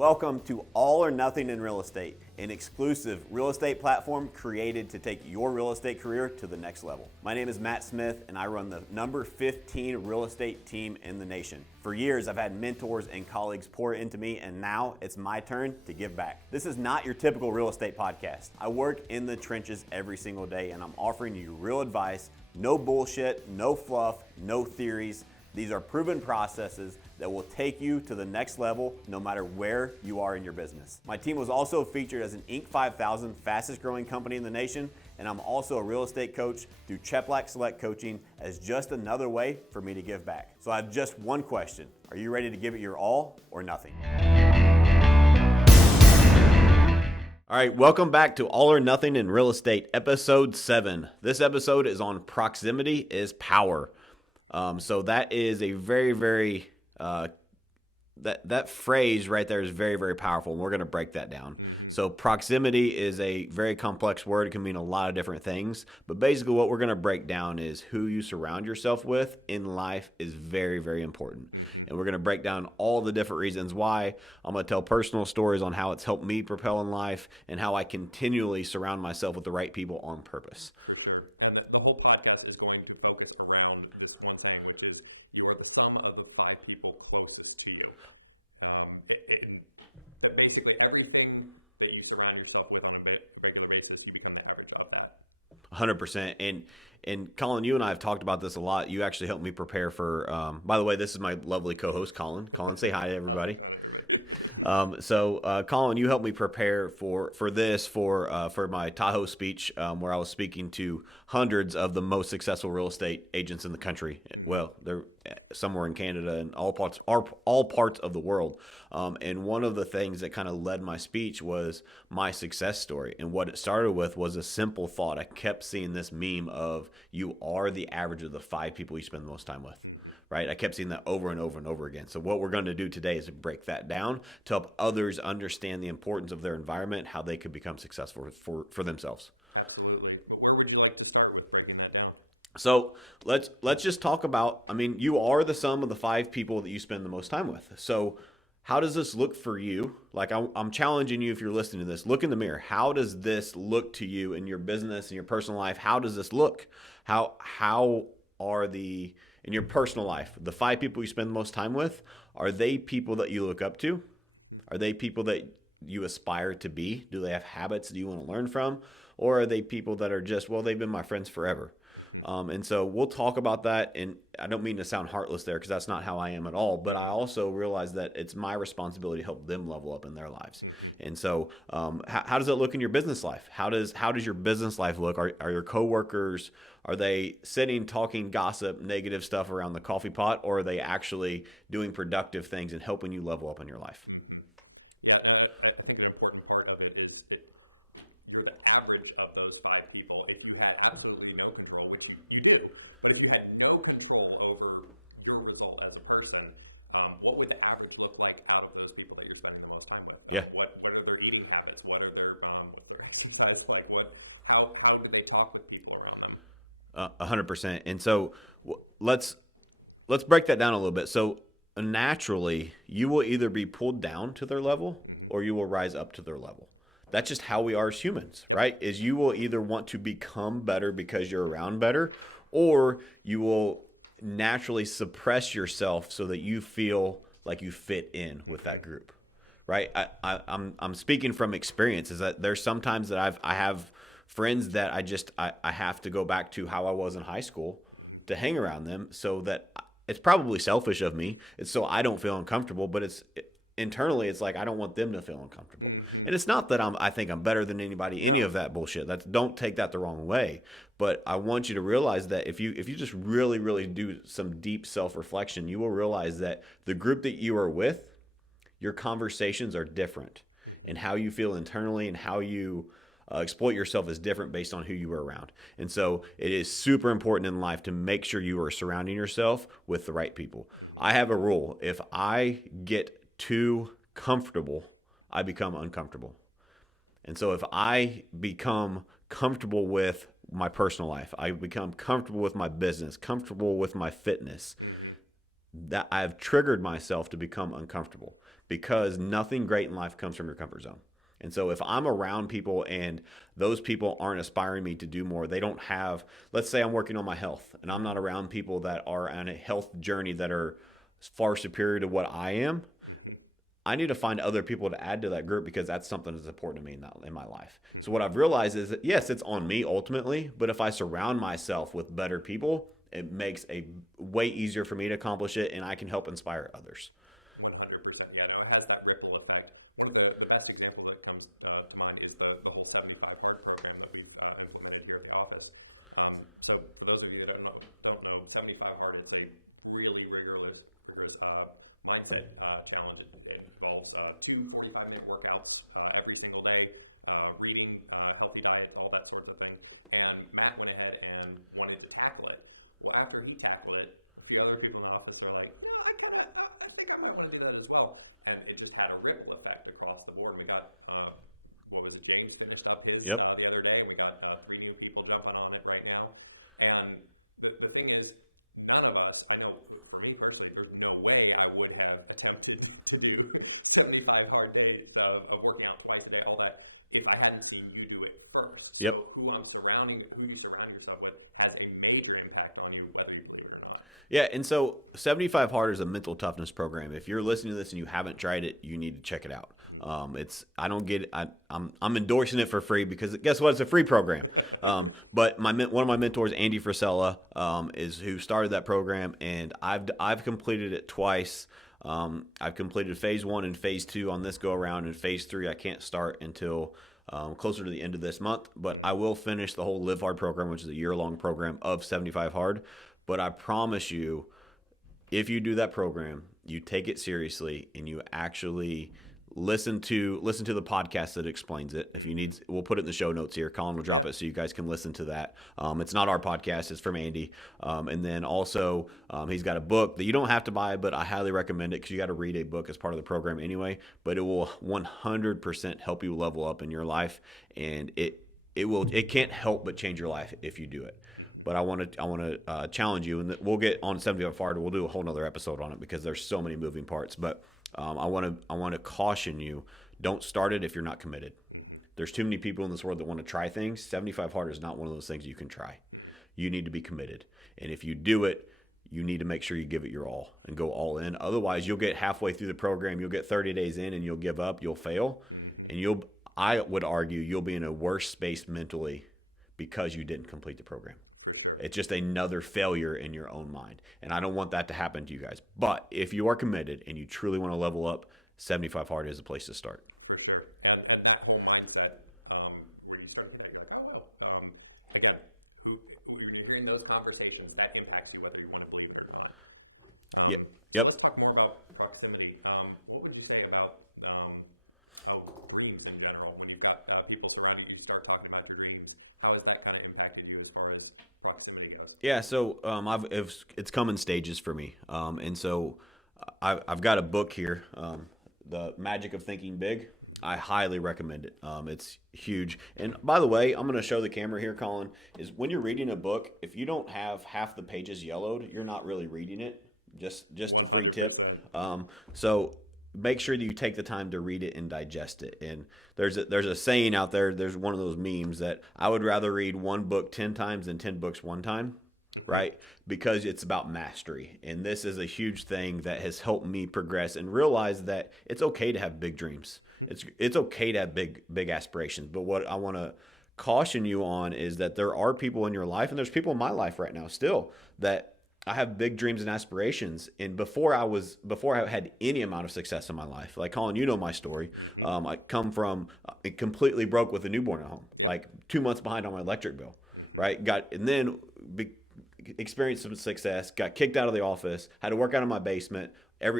Welcome to All or Nothing in Real Estate, an exclusive real estate platform created to take your real estate career to the next level. My name is Matt Smith, and I run the number 15 real estate team in the nation. For years, I've had mentors and colleagues pour into me, and now it's my turn to give back. This is not your typical real estate podcast. I work in the trenches every single day, and I'm offering you real advice, no bullshit, no fluff, no theories. These are proven processes that will take you to the next level no matter where you are in your business. My team was also featured as an Inc. 5000 fastest growing company in the nation, and I'm also a real estate coach through Cheplack Select Coaching as just another way for me to give back. So I have just one question. Are you ready to give it your all or nothing? All right, welcome back to All or Nothing in Real Estate, episode 7. This episode is on proximity is power. So that is a very that phrase right there is very, very powerful, and we're going to break that down. Mm-hmm. So proximity is a very complex word. It can mean a lot of different things, but basically what we're going to break down is who you surround yourself with in life is very, very important. Mm-hmm. And we're going to break down all the different reasons why. I'm going to tell personal stories on how it's helped me propel in life and how I continually surround myself with the right people on purpose. For sure. And the whole podcast is going to focus around this one saying, which is you are the sum of the 5 people closest to you. That basically everything that you surround yourself with on a regular basis, you become the average of that. 100%. And Colin, you and I have talked about this a lot. You actually helped me prepare for, by the way, this is my lovely co-host, Colin. Colin, say hi to everybody. How's it going, everybody? So Colin, you helped me prepare for my Tahoe speech, where I was speaking to hundreds of the most successful real estate agents in the country. And well, they're somewhere in Canada and all parts of the world. And one of the things that kind of led my speech was my success story. And what it started with was a simple thought. I kept seeing this meme of you are the average of the 5 people you spend the most time with, right? I kept seeing that over and over and over again. So what we're going to do today is break that down to help others understand the importance of their environment, how they could become successful for themselves. Absolutely. But where would you like to start with breaking that down? So let's just talk about, you are the sum of the 5 people that you spend the most time with. So how does this look for you? Like I'm challenging you, if you're listening to this, look in the mirror. How does this look to you in your business, in your personal life? How does this look? How are in your personal life, the 5 people you spend the most time with, are they people that you look up to? Are they people that you aspire to be? Do they have habits that you want to learn from? Or are they people that are just, well, they've been my friends forever? And so we'll talk about that. And I don't mean to sound heartless there, because that's not how I am at all. But I also realize that it's my responsibility to help them level up in their lives. And so how does it look in your business life? How does your business life look? Are your coworkers, are they sitting, talking gossip, negative stuff around the coffee pot? Or are they actually doing productive things and helping you level up in your life? Yeah, no, I think an important part of it is you're the average of those 5 people. If you had absolutely no control, which you do, but if you had no control over your result as a person, what would the average look like out of those people that you're spending the most time with? What are their eating habits? What are their what's their exercise like? How do they talk with people around them? 100%. And so let's break that down a little bit. So naturally, you will either be pulled down to their level or you will rise up to their level. That's just how we are as humans, right? Is you will either want to become better because you're around better, or you will naturally suppress yourself so that you feel like you fit in with that group, right? I'm speaking from experience. Is that there's sometimes that I have friends that I have to go back to how I was in high school to hang around them, so that it's probably selfish of me. It's so I don't feel uncomfortable, but internally, it's like I don't want them to feel uncomfortable. And it's not that I think I'm better than anybody, any of that bullshit. Don't take that the wrong way. But I want you to realize that if you just really, really do some deep self-reflection, you will realize that the group that you are with, your conversations are different. And how you feel internally and how you exploit yourself is different based on who you are around. And so it is super important in life to make sure you are surrounding yourself with the right people. I have a rule. If I get too comfortable, I become uncomfortable. And so if I become comfortable with my personal life, I become comfortable with my business, comfortable with my fitness, that I've triggered myself to become uncomfortable. because nothing great in life comes from your comfort zone. And so if I'm around people and those people aren't aspiring me to do more, they don't have, let's say I'm working on my health and I'm not around people that are on a health journey that are far superior to what I am, I need to find other people to add to that group because that's something that's important to me in my life. So what I've realized is that, yes, it's on me ultimately, but if I surround myself with better people, it makes a way easier for me to accomplish it, and I can help inspire others. 100%. Yeah, no, it has that ripple effect. One of the best examples that comes to mind is the whole 75 Hard program that we've implemented here at the office. So for those of you that don't know 75 Hard, it's a really rigorous mindset challenge. It involves 2 45-minute workouts every single day, reading, healthy diet, all that sorts of thing. And Matt went ahead and wanted to tackle it. Well, after he tackled it, a few other people in the office are like, I think I might want to do that as well. And it just had a ripple effect across the board. And we got, James finished up his the other day, and we got 3 new people jumping on it right now. And the thing is, none of us, I know for me personally, there's no way I would have attempted to do 75 hard days of working out twice a day, all that, if I hadn't seen you do it first. So who you surround yourself with has a major impact on you, whether you believe it or not. Yeah, and so 75 Hard is a mental toughness program. If you're listening to this and you haven't tried it, you need to check it out. I'm endorsing it for free because guess what? It's a free program. But one of my mentors, Andy Frisella, is who started that program, and I've completed it twice. I've completed phase 1 and phase 2 on this go around, and phase 3 I can't start until closer to the end of this month. But I will finish the whole Live Hard program, which is a year-long program of 75 Hard. But I promise you, if you do that program, you take it seriously and you actually listen to the podcast that explains it. If you need, we'll put it in the show notes here. Colin will drop it so you guys can listen to that. It's not our podcast; it's from Andy. And then also, he's got a book that you don't have to buy, but I highly recommend it because you got to read a book as part of the program anyway. But it will 100% help you level up in your life, and it can't help but change your life if you do it. But I want to challenge you, and we'll get on 75 Hard. We'll do a whole nother episode on it because there's so many moving parts. But I want to caution you: don't start it if you're not committed. There's too many people in this world that want to try things. 75 Hard is not one of those things you can try. You need to be committed, and if you do it, you need to make sure you give it your all and go all in. Otherwise, you'll get halfway through the program, you'll get 30 days in, and you'll give up. You'll fail, and I would argue you'll be in a worse space mentally because you didn't complete the program. For sure. It's just another failure in your own mind. And I don't want that to happen to you guys. But if you are committed and you truly want to level up, 75 Hard is a place to start. For sure. And that whole mindset, where you start to hear that, you're like, oh, wow. Again, when you're hearing those conversations, that impacts you whether you want to believe it or not. So let's talk more about proximity. What would you say about dreams in general? When you've got people surrounding you, start talking about your dreams. How has that kind of impacted you as far as proximity goes? Yeah, so it's come in stages for me. And so I've got a book here, The Magic of Thinking Big. I highly recommend it. It's huge. And by the way, I'm going to show the camera here, Colin, is when you're reading a book, if you don't have half the pages yellowed, you're not really reading it. Just 100%. So make sure that you take the time to read it and digest it. And there's a saying out there, there's one of those memes that I would rather read one book 10 times than 10 books one time, right? Because it's about mastery. And this is a huge thing that has helped me progress and realize that it's okay to have big dreams. It's okay to have big aspirations. But what I want to caution you on is that there are people in your life, and there's people in my life right now still, that I have big dreams and aspirations. And before I had any amount of success in my life, like Colin, you know my story. I come from completely broke with a newborn at home, like 2 months behind on my electric bill, right? Experienced some success, got kicked out of the office, had to work out of my basement,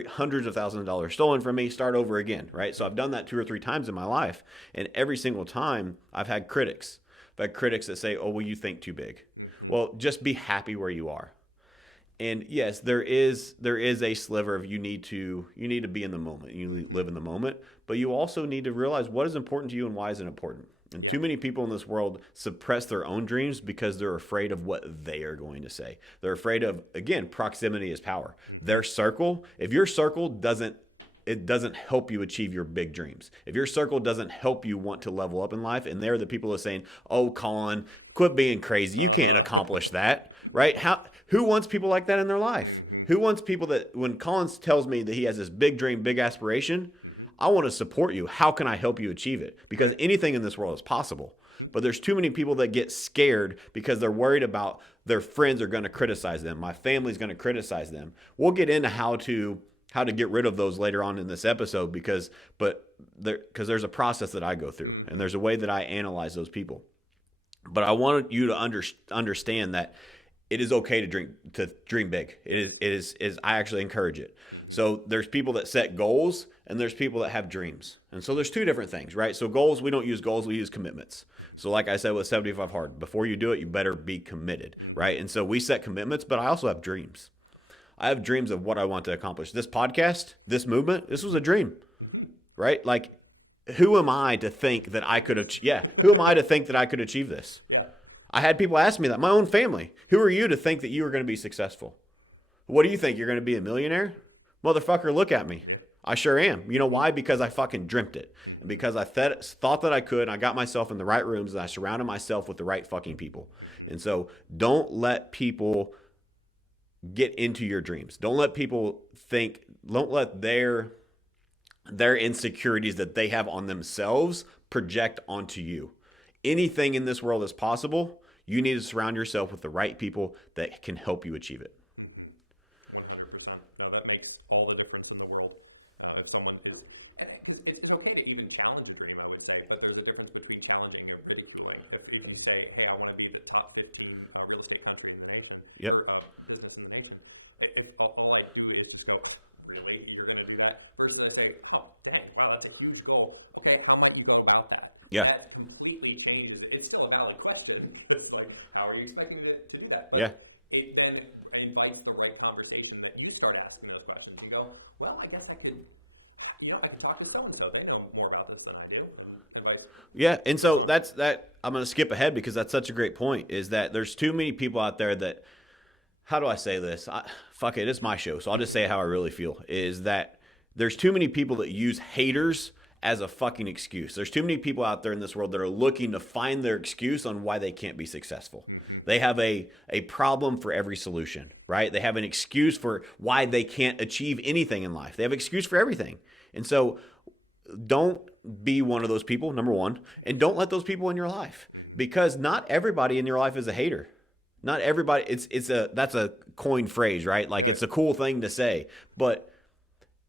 hundreds of thousands of dollars stolen from me, start over again, right? So I've done that 2 or 3 times in my life. And every single time I've had critics. I've had critics that say, oh, well, you think too big. Well, just be happy where you are. And yes, there is a sliver of you need to be in the moment. You need to live in the moment, but you also need to realize what is important to you and why is it important. And too many people in this world suppress their own dreams because they're afraid of what they are going to say. They're afraid of, again, proximity is power. Their circle, if your circle it doesn't help you achieve your big dreams. If your circle doesn't help you want to level up in life, and they're the people that are saying, "Oh, Colin, quit being crazy. You can't accomplish that." Right? Who wants people like that in their life? Who wants people that, when Colin tells me that he has this big dream, big aspiration, I want to support you. How can I help you achieve it? Because anything in this world is possible. But there's too many people that get scared because they're worried about their friends are going to criticize them. My family's going to criticize them. We'll get into how to get rid of those later on in this episode because there's a process that I go through and there's a way that I analyze those people. But I wanted you to understand that it is okay to dream big. Yes. It is. I actually encourage it. So there's people that set goals and there's people that have dreams. And so there's two different things, right? So goals, we don't use goals, we use commitments. So like I said with 75 Hard, before you do it, you better be committed, right? And so we set commitments, but I also have dreams. I have dreams of what I want to accomplish. This podcast, this movement, this was a dream, right? Like, who am I to think that I could achieve? Yeah, who am I to think that I could achieve this? Yeah. I had people ask me that. My own family. Who are you to think that you are going to be successful? What do you think? You're going to be a millionaire? Motherfucker, look at me. Yeah. I sure am. You know why? Because I fucking dreamt it. Because I thought that I could. And I got myself in the right rooms and I surrounded myself with the right fucking people. And so don't let people get into your dreams. Don't let people think, don't let their insecurities that they have on themselves project onto you. Anything in this world is possible. You need to surround yourself with the right people that can help you achieve it. 100%. No, that makes all the difference in the world. If someone is, and because it's okay to even challenge a dream, I would say, but there's a difference between challenging and ridiculing. If you say, hey, I want to be the top 15 real estate country in the nation, or business in the nation, if all I do is just go, really, you're going to do that? Versus I say, oh, dang, wow, that's a huge goal. Okay, how might you go about that? Yeah. That completely changes it. It's still a valid question because, like, how are you expecting to do that? But it then invites the right conversation that you start asking those questions. You go, well, I guess I could talk to so-and-so. They know more about this than I do, and vice. Yeah, and so that's that. I'm going to skip ahead because that's such a great point, is that there's too many people out there that, how do I say this? Fuck it, it's my show, so I'll just say how I really feel, is that there's too many people that use haters as a fucking excuse. There's too many people out there in this world that are looking to find their excuse on why they can't be successful. They have a problem for every solution, right? They have an excuse for why they can't achieve anything in life. They have an excuse for everything. And so don't be one of those people, number one, and don't let those people in your life, because not everybody in your life is a hater. Not everybody, that's a coined phrase, right? Like, it's a cool thing to say, but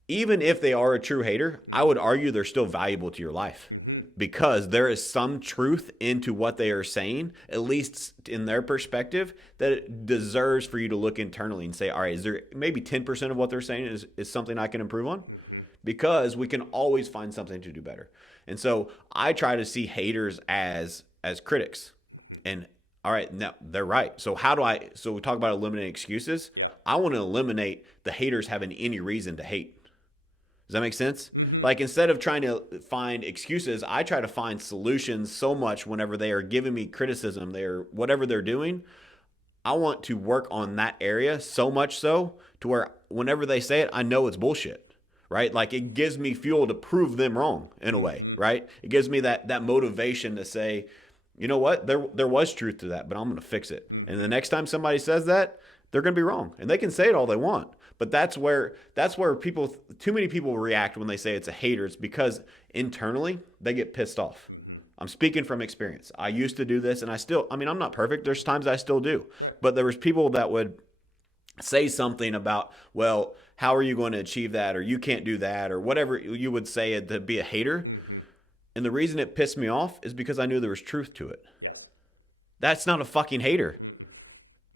even if they are a true hater, I would argue they're still valuable to your life, because there is some truth into what they are saying, at least in their perspective, that it deserves for you to look internally and say, all right, is there maybe 10% of what they're saying is something I can improve on? Because we can always find something to do better. And so I try to see haters as critics. And all right, now they're right. So so we talk about eliminating excuses. Yeah. I want to eliminate the haters having any reason to hate. Does that make sense? Like, instead of trying to find excuses, I try to find solutions so much whenever they are giving me criticism, whatever they're doing. I want to work on that area so much so to where whenever they say it, I know it's bullshit, right? Like, it gives me fuel to prove them wrong in a way, right? It gives me that motivation to say, you know what, there was truth to that, but I'm going to fix it. And the next time somebody says that, they're going to be wrong. And they can say it all they want. But that's where too many people react when they say it's a hater. It's because internally they get pissed off. I'm speaking from experience. I used to do this, and I'm not perfect. There's times I still do. Right. But there was people that would say something about, well, how are you going to achieve that? Or you can't do that, or whatever you would say to be a hater. And the reason it pissed me off is because I knew there was truth to it. Yes. That's not a fucking hater.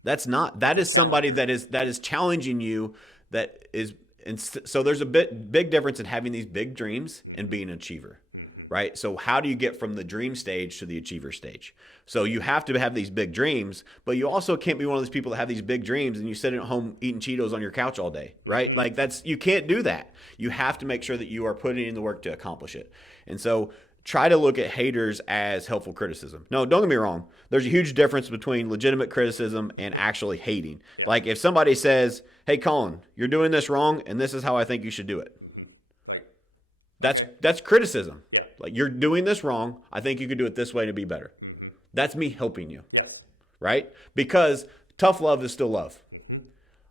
That's not. That is somebody that is challenging you. So there's a big difference in having these big dreams and being an achiever, right? So how do you get from the dream stage to the achiever stage? So you have to have these big dreams, but you also can't be one of those people that have these big dreams and you sit at home eating Cheetos on your couch all day, right? Like, you can't do that. You have to make sure that you are putting in the work to accomplish it. And so try to look at haters as helpful criticism. No, don't get me wrong. There's a huge difference between legitimate criticism and actually hating. Like, if somebody says, hey, Colin, you're doing this wrong, and this is how I think you should do it. Like, That's okay. that's criticism. Yeah. Like, you're doing this wrong. I think you could do it this way to be better. That's me helping you. Yes. Right? Because tough love is still love.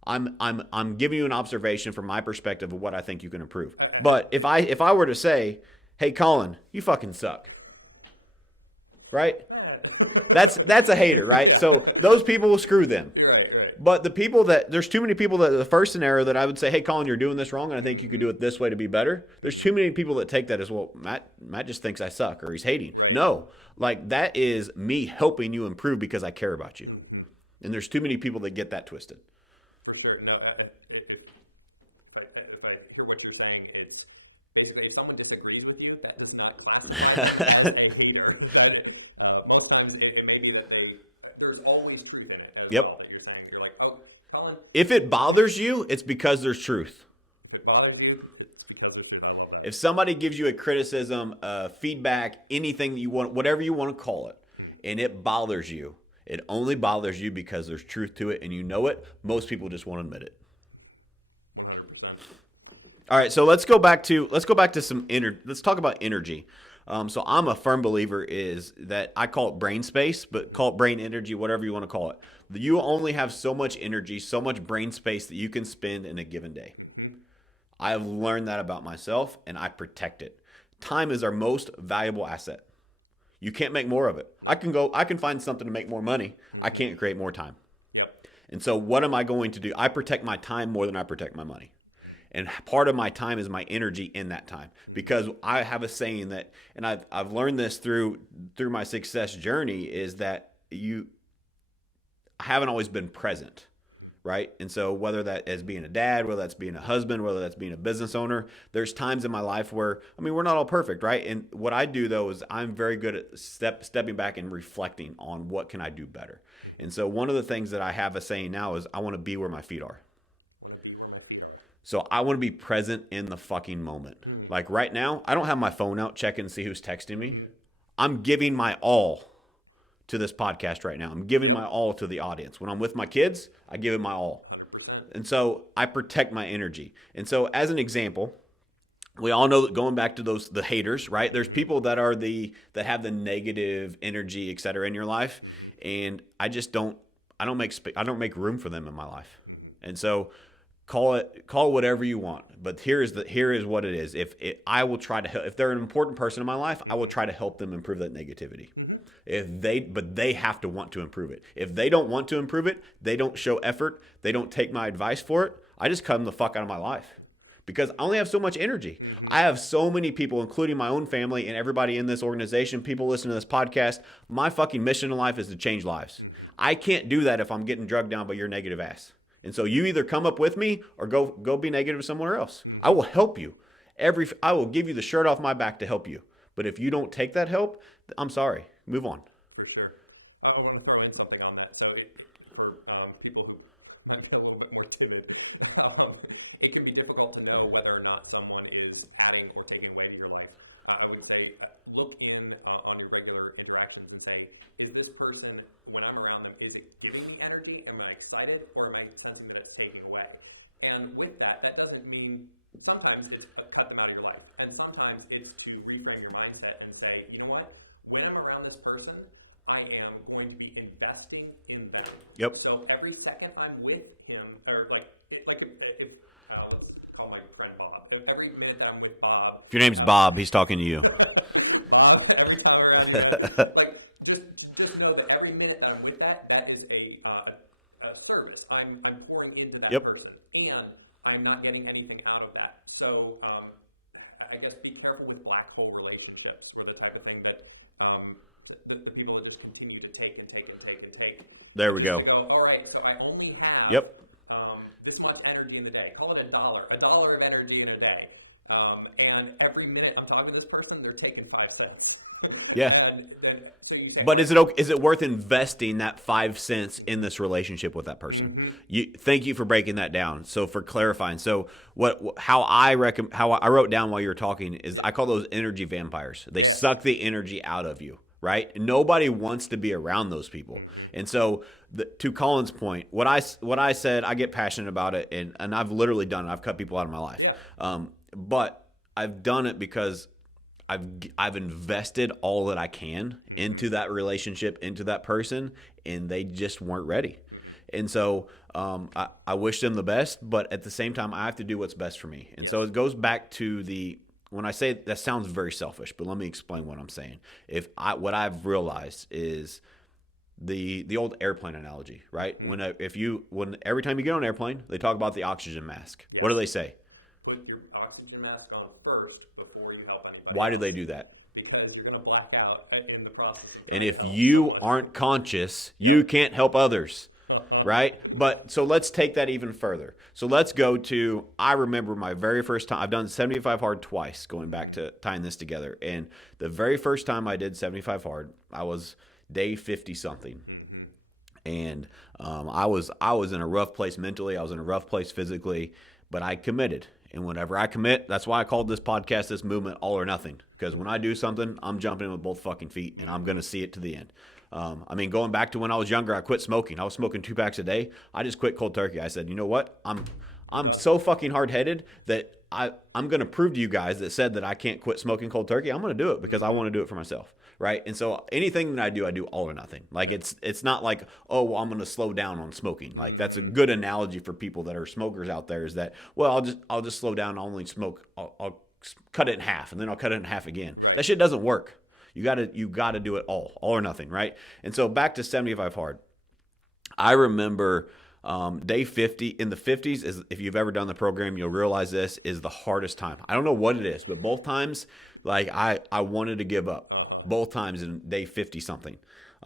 I'm giving you an observation from my perspective of what I think you can improve. But if I were to say, "Hey, Colin, you fucking suck," right? That's a hater, right? Yeah. So those people, screw them. You're right. But the people there's too many people that the first scenario that I would say, "Hey, Colin, you're doing this wrong, and I think you can do it this way to be better." There's too many people that take that as, well, Matt just thinks I suck, or he's hating. Right. No, like, that is me helping you improve because I care about you. And there's too many people that get that twisted. For sure. No, if I hear what you're saying, it's basically if someone disagrees with you, that does not classify them as a hater. That most times it may be that there's always truth in it as well. That you're saying, you're like, oh, Colin. If it bothers you, it's because there's truth. If it bothers you, it's because there's truth. I love that. If somebody gives you a criticism, feedback, anything you want, whatever you want to call it, and it bothers you, it only bothers you because there's truth to it, and you know it. Most people just won't admit it. 100%. All right, so let's go back to some let's talk about energy. So I'm a firm believer is that I call it brain space, but call it brain energy, whatever you want to call it. You only have so much energy, so much brain space that you can spend in a given day. I have learned that about myself, and I protect it. Time is our most valuable asset. You can't make more of it. No. I can find something to make more money. I can't create more time. Yep. And so what am I going to do? I protect my time more than I protect my money. And part of my time is my energy in that time, because I have a saying that, and I've learned this through my success journey, is that I haven't always been present. Right? And so whether that is being a dad, whether that's being a husband, whether that's being a business owner, there's times in my life where, we're not all perfect, right? And what I do, though, is I'm very good at stepping back and reflecting on what can I do better. And so one of the things that I have a saying now is I want to be where my feet are. I want to be where my feet are. So I want to be present in the fucking moment. Like right now, I don't have my phone out checking to see who's texting me. I'm giving my all to this podcast right now. I'm giving my all to the audience. When I'm with my kids, I give it my all. 100%. And so I protect my energy. And so as an example, we all know that going back to the haters, right? There's people that have the negative energy, et cetera, in your life. And I don't make room for them in my life. And so call it whatever you want, but here is what it is. I will try to help. If they're an important person in my life, I will try to help them improve that negativity. But they have to want to improve it. If they don't want to improve it, they don't show effort, they don't take my advice for it, I just cut them the fuck out of my life, because I only have so much energy. I have so many people, including my own family and everybody in this organization, people listening to this podcast. My fucking mission in life is to change lives. I can't do that if I'm getting drugged down by your negative ass. And so you either come up with me or go be negative somewhere else. I will help you. I will give you the shirt off my back to help you. But if you don't take that help, I'm sorry. Move on. For sure. I want to throw in something on that. So for people who might be a little bit more timid, it can be difficult to know whether or not someone is adding or taking away to your life. I would say look in on your regular interactions and say, is this person, when I'm around them, is it giving me energy? Am I excited, or am I sensing that it's taking away? And with that doesn't mean sometimes it's cut them out of your life. And sometimes it's to reframe your mindset and say, you know what? When I'm around this person, I am going to be investing in them. Yep. So every second I'm with him, or if let's call my friend Bob. Every minute that I'm with Bob. If your name's Bob, he's talking to you. Bob, every time I'm around you, man. Just know that every minute that I'm with that is a service. I'm pouring into that person, and I'm not getting anything out of that. So I guess be careful with black hole relationships, or the type of thing that. The people that just continue to take and take and take and take. There we just go. To go, all right, so I only have this much energy in the day. Call it $1 of energy in a day. And every minute I'm talking to this person, they're taking 5 cents. Yeah. And then, so you say, but right, is it worth investing that 5 cents in this relationship with that person? Thank you for breaking that down. So for clarifying, so how I wrote down while you were talking is I call those energy vampires. They suck the energy out of you. Right? Nobody wants to be around those people. And so to Colin's point, what I said, I get passionate about it, and I've literally done it. I've cut people out of my life. Yeah. But I've done it because I've invested all that I can into that relationship, into that person, and they just weren't ready. And so I wish them the best, but at the same time, I have to do what's best for me. And so it goes back to when I say that sounds very selfish, but let me explain what I'm saying. What I've realized is the old airplane analogy, right? When every time you get on an airplane, they talk about the oxygen mask. Yes. What do they say? Put your oxygen mask on first before you help anybody Why else. do they do that? Because you're going to black out in the process of trying to help And if you someone. aren't conscious, you can't help others, right? But so let's take that even further. So let's go to, I remember my very first time. I've done 75 hard twice, going back to tying this together. And the very first time I did 75 hard, I was day 50 something. And I was in a rough place mentally. I was in a rough place physically, but I committed. And whenever I commit, that's why I called this podcast, this movement, All or Nothing. Because when I do something, I'm jumping in with both fucking feet, and I'm going to see it to the end. I mean, going back to when I was younger, I quit smoking. I was smoking 2 packs a day. I just quit cold turkey. I said, you know what? I'm so fucking hard-headed that I'm going to prove to you guys that said that I can't quit smoking cold turkey. I'm going to do it because I want to do it for myself. Right. And so anything that I do all or nothing. Like it's not like, oh, well, I'm going to slow down on smoking. Like that's a good analogy for people that are smokers out there is that, well, I'll just slow down. I'll only smoke. I'll cut it in half and then I'll cut it in half again. Right. That shit doesn't work. You got to do it all or nothing. Right. And so back to 75 hard. I remember day 50 in the 50s is, if you've ever done the program, you'll realize this is the hardest time. I don't know what it is, but both times, like I wanted to give up. Both times in day 50 something.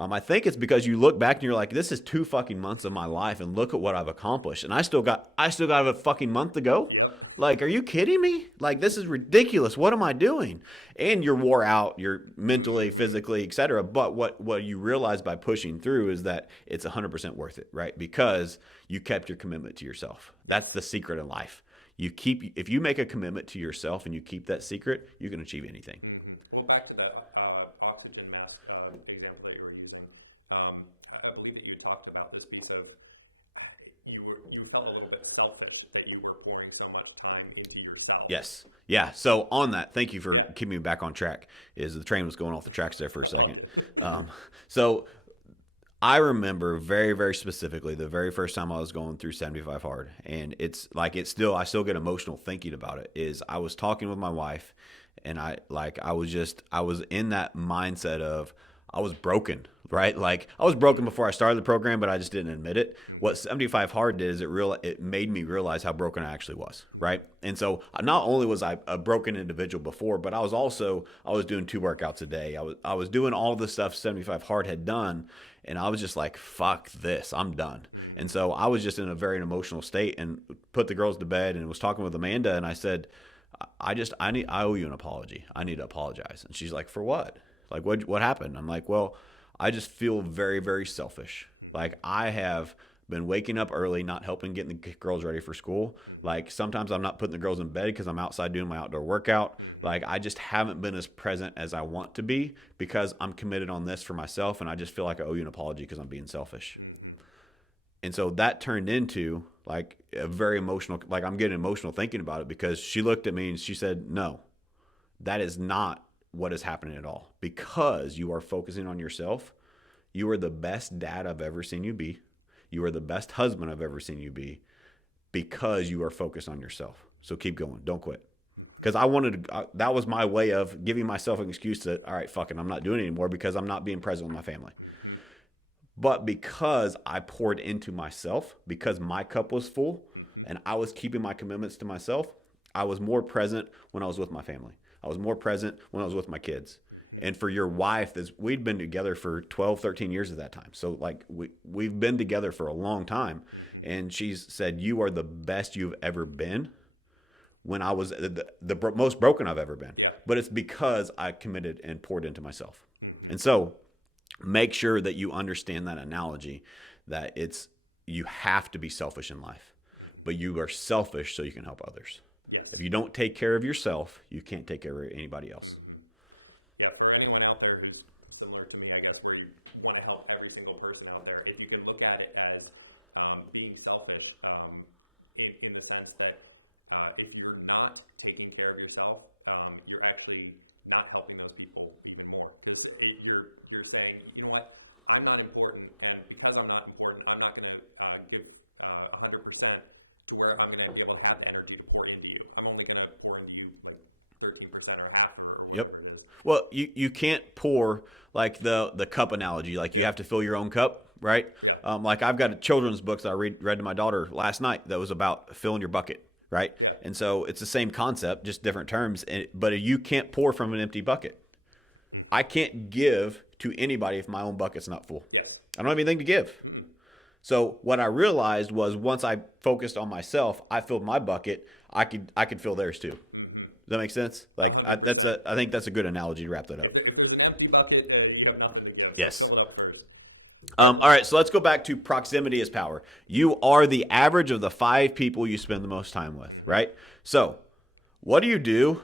I think it's because you look back and you're like, this is 2 fucking months of my life, and look at what I've accomplished, and I still got a fucking month to go. Yep. Like, are you kidding me? Like, this is ridiculous. What am I doing? And you're wore out, you're mentally, physically, etc. But what you realize by pushing through is that it's 100% worth it, right? Because you kept your commitment to yourself. That's the secret in life. If you make a commitment to yourself and you keep that secret, you can achieve anything. Well, back to the oxygen mask example that you were using, I believe that you had talked about this piece of you felt a little bit selfish that you were pouring so much time into yourself. Yes. Yeah. So on that, thank you for keeping me back on track. The train was going off the tracks there for a second. All good. So I remember very, very specifically the very first time I was going through 75 hard, and I still get emotional thinking about it. Is I was talking with my wife, and I was in that mindset of I was broken, right? Like I was broken before I started the program, but I just didn't admit it. What 75 hard did is it made me realize how broken I actually was, right? And so not only was I a broken individual before, but I was doing 2 workouts a day. I was doing all the stuff 75 hard had done. And I was just like, fuck this, I'm done. And so I was just in a very emotional state and put the girls to bed and was talking with Amanda. And I said, I owe you an apology. I need to apologize. And she's like, for what? Like, what happened? I'm like, well, I just feel very, very selfish. Like I have been waking up early, not helping getting the girls ready for school. Like sometimes I'm not putting the girls in bed because I'm outside doing my outdoor workout. Like I just haven't been as present as I want to be because I'm committed on this for myself, and I just feel like I owe you an apology because I'm being selfish. And so that turned into like a very emotional, like I'm getting emotional thinking about it because she looked at me and she said, no, that is not what is happening at all, because you are focusing on yourself. You are the best dad I've ever seen you be. You are the best husband I've ever seen you be because you are focused on yourself. So keep going. Don't quit. Because that was my way of giving myself an excuse to, all right, fuck it, I'm not doing it anymore because I'm not being present with my family. But because I poured into myself, because my cup was full and I was keeping my commitments to myself, I was more present when I was with my family. I was more present when I was with my kids. And for your wife, we'd been together for 12, 13 years at that time. So like we've been together for a long time. And she's said, you are the best you've ever been, when I was the most broken I've ever been. Yeah. But it's because I committed and poured into myself. And so make sure that you understand that analogy, that you have to be selfish in life, but you are selfish so you can help others. Yes. If you don't take care of yourself, you can't take care of anybody else. Yeah, for anyone out there who's similar to me, I guess, where you want to help every single person out there, if you can look at it as being selfish in the sense that if you're not taking care of yourself, you're actually not helping those people even more, because you're saying, you know what, I'm not important, and because I'm not important, I'm not going to give 100% to where I'm going to be able to have the energy to pour into you. I'm only going to pour into you like 13% or half or whatever it is. Well, you can't pour like the cup analogy. Like you have to fill your own cup, right? Yeah. Like I've got a children's book that I read to my daughter last night that was about filling your bucket, right? Yeah. And so it's the same concept, just different terms. But you can't pour from an empty bucket. I can't give to anybody if my own bucket's not full. Yes. I don't have anything to give. So what I realized was once I focused on myself, I filled my bucket. I could fill theirs too. Does that make sense? 100%. I think that's a good analogy to wrap that up. If there's an empty bucket, you have nothing to give. So fill it up first. All right, so let's go back to proximity is power. You are the average of the 5 people you spend the most time with, right? So what do you do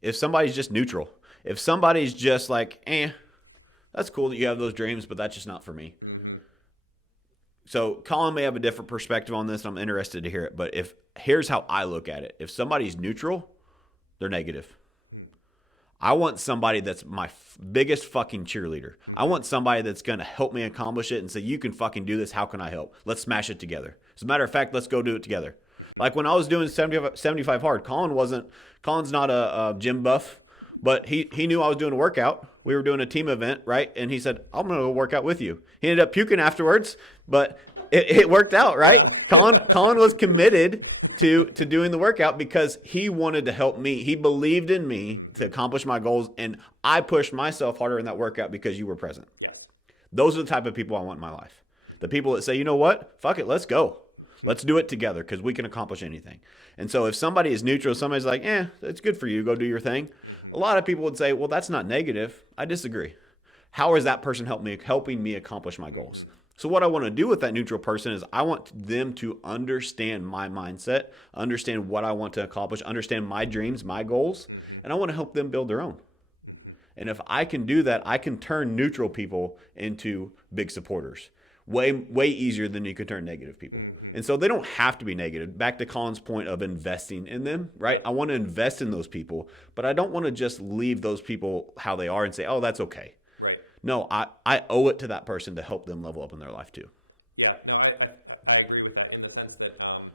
if somebody's just neutral? If somebody's just like, that's cool that you have those dreams, but that's just not for me. So Colin may have a different perspective on this, and I'm interested to hear it. But here's how I look at it. If somebody's neutral, they're negative. I want somebody that's my biggest fucking cheerleader. I want somebody that's going to help me accomplish it and say, you can fucking do this. How can I help? Let's smash it together. As a matter of fact, let's go do it together. Like when I was doing 75 hard, Colin's not a gym buff, but he knew I was doing a workout. We were doing a team event, right? And he said, I'm going to go work out with you. He ended up puking afterwards, but it worked out, right? Yeah. Colin was committed to doing the workout because he wanted to help me. He believed in me to accomplish my goals, and I pushed myself harder in that workout because you were present. Yes. Those are the type of people I want in my life. The people that say, you know what? Fuck it, let's go. Let's do it together because we can accomplish anything. And so if somebody is neutral, somebody's like, it's good for you. Go do your thing. A lot of people would say, well, that's not negative. I disagree. How is that person helping me accomplish my goals? So what I want to do with that neutral person is I want them to understand my mindset, understand what I want to accomplish, understand my dreams, my goals, and I want to help them build their own. And if I can do that, I can turn neutral people into big supporters. Way easier than you could turn negative people. And so they don't have to be negative. Back to Colin's point of investing in them, right? Yes. I want to invest in those people, but I don't want to just leave those people how they are and say, oh, that's okay. Right. No, I owe it to that person to help them level up in their life too. Yeah, no, I agree with that in the sense that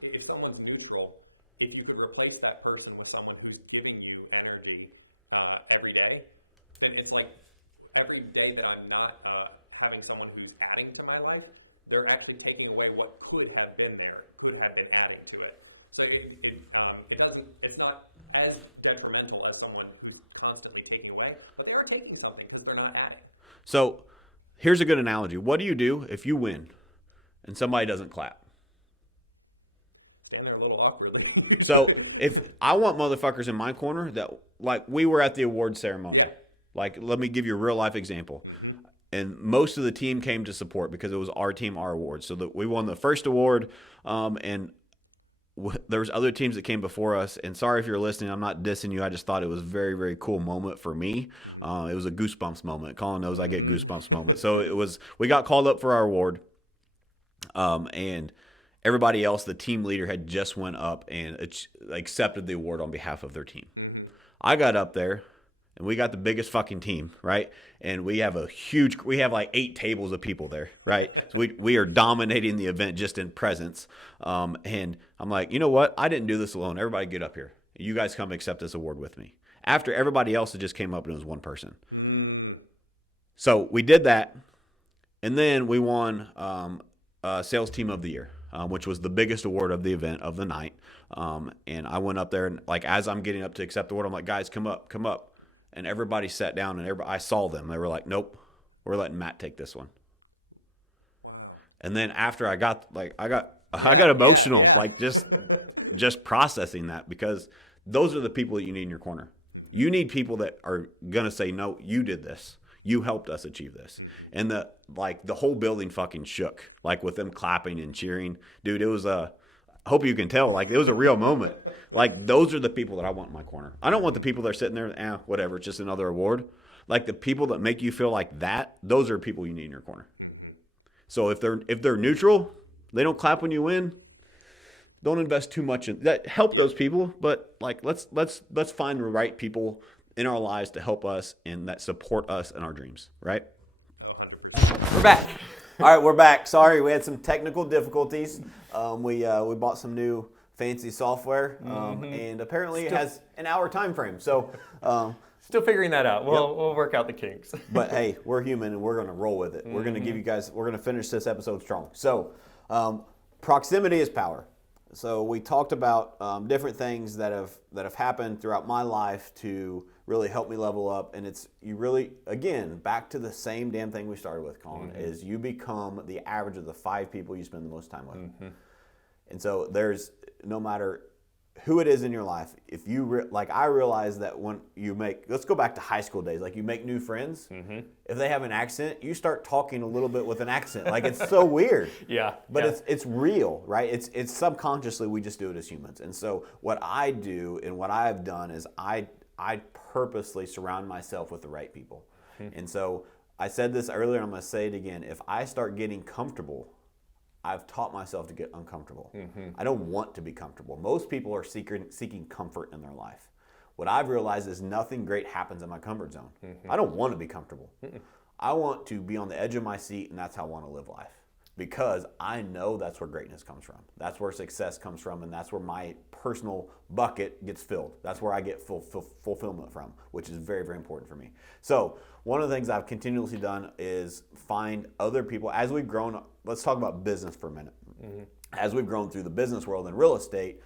if someone's neutral, if you could replace that person with someone who's giving you energy every day, then it's like every day that I'm not having someone who's adding to my life, they're actually taking away what could have been there, could have been adding to it. So it's not as detrimental as someone who's constantly taking away, but they are taking something because they're not adding. So here's a good analogy. What do you do if you win and somebody doesn't clap? Stand there a little awkwardly. So if I want motherfuckers in my corner that, like, we were at the award ceremony. Yeah. Like, let me give you a real life example. And most of the team came to support because it was our team, our award. So we won the first award, and there was other teams that came before us. And sorry if you're listening, I'm not dissing you. I just thought it was a very, very cool moment for me. It was a goosebumps moment. Colin knows I get goosebumps moments. So we got called up for our award, and everybody else, the team leader had just went up and accepted the award on behalf of their team. I got up there. And we got the biggest fucking team, right? And we have like 8 tables of people there, right? So we are dominating the event just in presence. And I'm like, you know what? I didn't do this alone. Everybody get up here. You guys come accept this award with me. After everybody else had just came up and it was one person. So we did that. And then we won Sales Team of the Year, which was the biggest award of the event of the night. And I went up there and, like, as I'm getting up to accept the award, I'm like, guys, come up. And everybody sat down, and I saw them. They were like, nope, we're letting Matt take this one. Wow. And then after I got emotional, like just processing that, because those are the people that you need in your corner. You need people that are going to say, no, you did this. You helped us achieve this. And the whole building fucking shook, like, with them clapping and cheering. Dude, it was I hope you can tell, like, it was a real moment. Like, those are the people that I want in my corner. I don't want the people that are sitting there, whatever, it's just another award. Like, the people that make you feel like that, those are people you need in your corner. So if they're neutral, they don't clap when you win, don't invest too much in that. Help Yeah. those people, but like let's find the right people in our lives to help us and that support us in our dreams, right? 100%. We're back. All right, we're back. Sorry, we had some technical difficulties. We bought some new fancy software, and apparently it has an hour time frame. So, Still figuring that out. We'll work out the kinks. but hey, we're human and we're going to roll with it. We're going to give you guys. We're going to finish this episode strong. So, proximity is power. So we talked about different things that have happened throughout my life to really help me level up, and it's you really again back to the same damn thing we started with, Colin, is you become the average of the 5 people you spend the most time with. And so there's no matter who it is in your life, if you I realize that when you let's go back to high school days, like you make new friends, if they have an accent, you start talking a little bit with an accent. Like it's so weird. Yeah. But it's real, right? It's subconsciously we just do it as humans. And so what I do and what I've done is I purposely surround myself with the right people. And so I said this earlier, and I'm going to say it again. If I start getting comfortable, I've taught myself to get uncomfortable. I don't want to be comfortable. Most people are seeking comfort in their life. What I've realized is nothing great happens in my comfort zone. I don't want to be comfortable. I want to be on the edge of my seat, and that's how I want to live life. Because I know that's where greatness comes from. That's where success comes from, and that's where my personal bucket gets filled. That's where I get fulfillment from, which is very, very important for me. So one of the things I've continuously done is find other people. As we've grown, let's talk about business for a minute. As we've grown through the business world and real estate,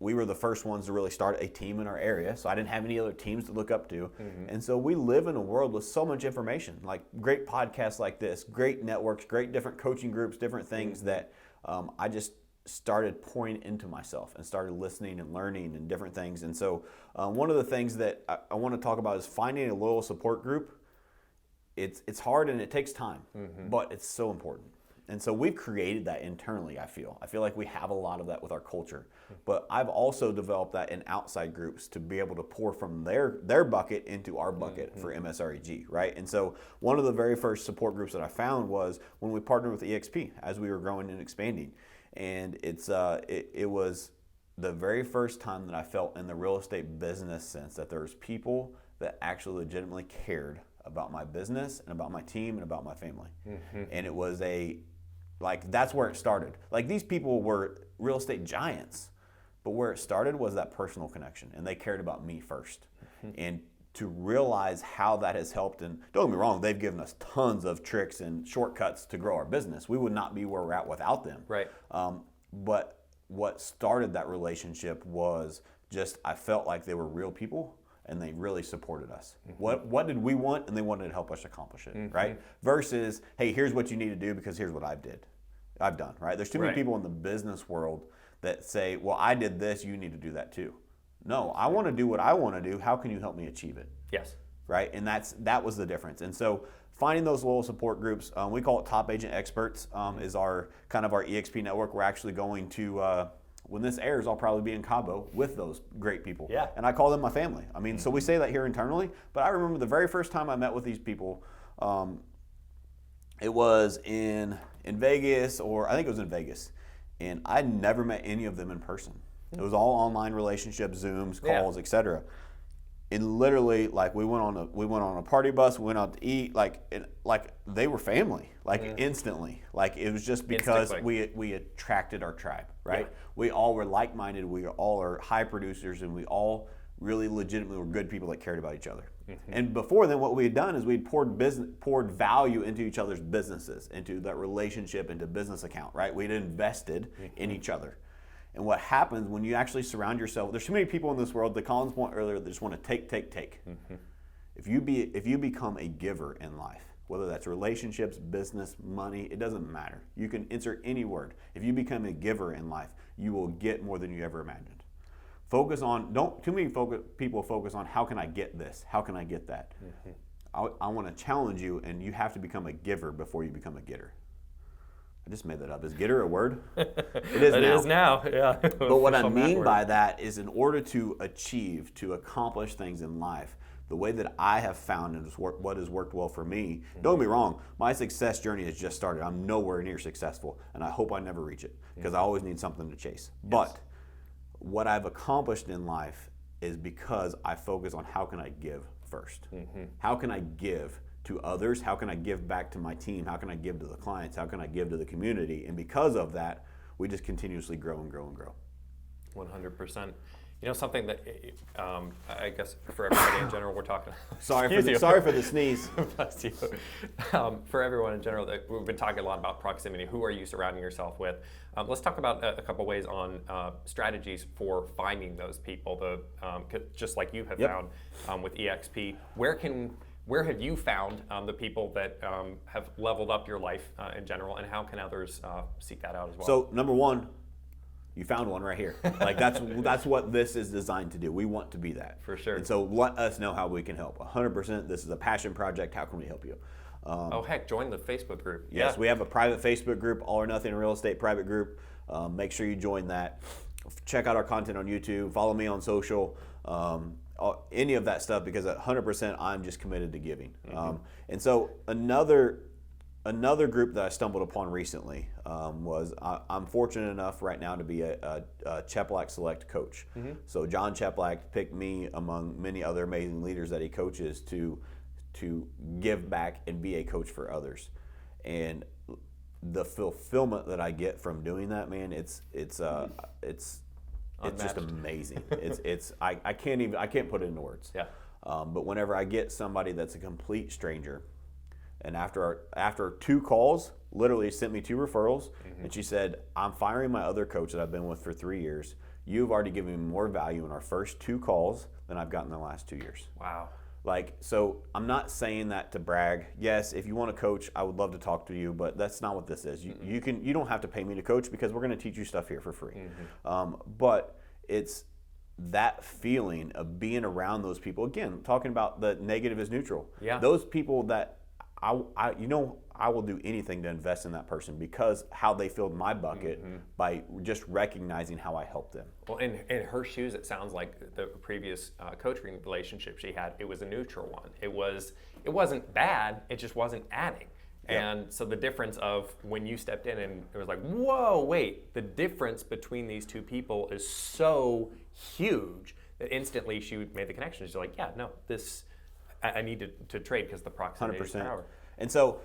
we were the first ones to really start a team in our area, so I didn't have any other teams to look up to. And so we live in a world with so much information, like great podcasts like this, great networks, great different coaching groups, different things that I just started pouring into myself and started listening and learning and different things. And so one of the things that I want to talk about is finding a loyal support group. It's hard and it takes time, but it's so important. And so we've created that internally, I feel like we have a lot of that with our culture. But I've also developed that in outside groups to be able to pour from their bucket into our bucket for MSREG, right? And so one of the very first support groups that I found was when we partnered with EXP as we were growing and expanding. And it was the very first time that I felt in the real estate business sense that there was people that actually legitimately cared about my business and about my team and about my family. And it was that's where it started. Like these people were real estate giants, but where it started was that personal connection, and they cared about me first. And to realize how that has helped, and don't get me wrong, they've given us tons of tricks and shortcuts to grow our business. We would not be where we're at without them. Right. But what started that relationship was just I felt like they were real people, and they really supported us. What did we want? And they wanted to help us accomplish it, right? Versus, hey, here's what you need to do because here's what I've done, right? There's too many people in the business world that say, well, I did this, you need to do that too. No, I want to do what I want to do. How can you help me achieve it? Yes. Right? And that was the difference. And so finding those loyal support groups, we call it Top Agent Experts, is our kind of our EXP network. We're actually going to when this airs, I'll probably be in Cabo with those great people. Yeah. And I call them my family. I mean, so we say that here internally, but I remember the very first time I met with these people, it was in Vegas, or I think it was in Vegas, and I'd never met any of them in person. It was all online relationships, Zooms, calls, etc. And literally, like we went on a party bus, we went out to eat, like they were family, instantly. Like it was just because we attracted our tribe, right? Yeah. We all were like-minded, we all are high producers, and we all really legitimately were good people that cared about each other. And before then, what we had done is we'd poured value into each other's businesses, into that relationship, into business account, right? We'd invested in each other. And what happens when you actually surround yourself, there's too many people in this world, the Colin's point earlier, that just want to take. If you become a giver in life, whether that's relationships, business, money, it doesn't matter. You can insert any word. If you become a giver in life, you will get more than you ever imagined. Too many people focus on how can I get this? How can I get that? I want to challenge you, and you have to become a giver before you become a getter. I just made that up. Is getter a word? It is now. It is now, yeah. But what I mean by that is in order to accomplish things in life, the way that I have found and what has worked well for me. Don't get me wrong, my success journey has just started. I'm nowhere near successful, and I hope I never reach it because I always need something to chase. Yes. But what I've accomplished in life is because I focus on how can I give first. How can I give to others? How can I give back to my team? How can I give to the clients? How can I give to the community? And because of that, we just continuously grow and grow and grow. 100%. You know, something that I guess for everybody in general, we're talking. Sorry for the sneeze. Bless you. For everyone in general, we've been talking a lot about proximity. Who are you surrounding yourself with? Let's talk about a couple ways on strategies for finding those people. Just like you have found with EXP, where have you found the people that have leveled up your life in general, and how can others seek that out as well? So number one, you found one right here. Like that's what this is designed to do. We want to be that. For sure. And so let us know how we can help. 100%. This is a passion project. How can we help you? Oh heck, join the Facebook group. Yes, we have a private Facebook group, All or Nothing Real Estate private group. Make sure you join that. Check out our content on YouTube. Follow me on social. Any of that stuff, because at 100% I'm just committed to giving. And so another group that I stumbled upon recently was I'm fortunate enough right now to be a Cheplack Select coach. So John Cheplack picked me among many other amazing leaders that he coaches to give back and be a coach for others. And the fulfillment that I get from doing that, man, it's just amazing. I can't put it into words. Yeah. But whenever I get somebody that's a complete stranger, and after 2 calls, literally sent me 2 referrals, and she said, I'm firing my other coach that I've been with for 3 years. You've already given me more value in our first 2 calls than I've gotten in the last 2 years. Wow. So I'm not saying that to brag. Yes, if you want to coach, I would love to talk to you, but that's not what this is. You don't have to pay me to coach because we're going to teach you stuff here for free. But it's that feeling of being around those people. Again, talking about the negative is neutral. Yeah. Those people that I will do anything to invest in that person because how they filled my bucket by just recognizing how I helped them. Well, in her shoes, it sounds like the previous coaching relationship she had, it was a neutral one. It wasn't bad, it just wasn't adding. Yep. And so the difference of when you stepped in and it was like, whoa, wait, the difference between these 2 people is so huge that instantly she made the connection. She's like, yeah, no, I need to trade because the proximity is power. And so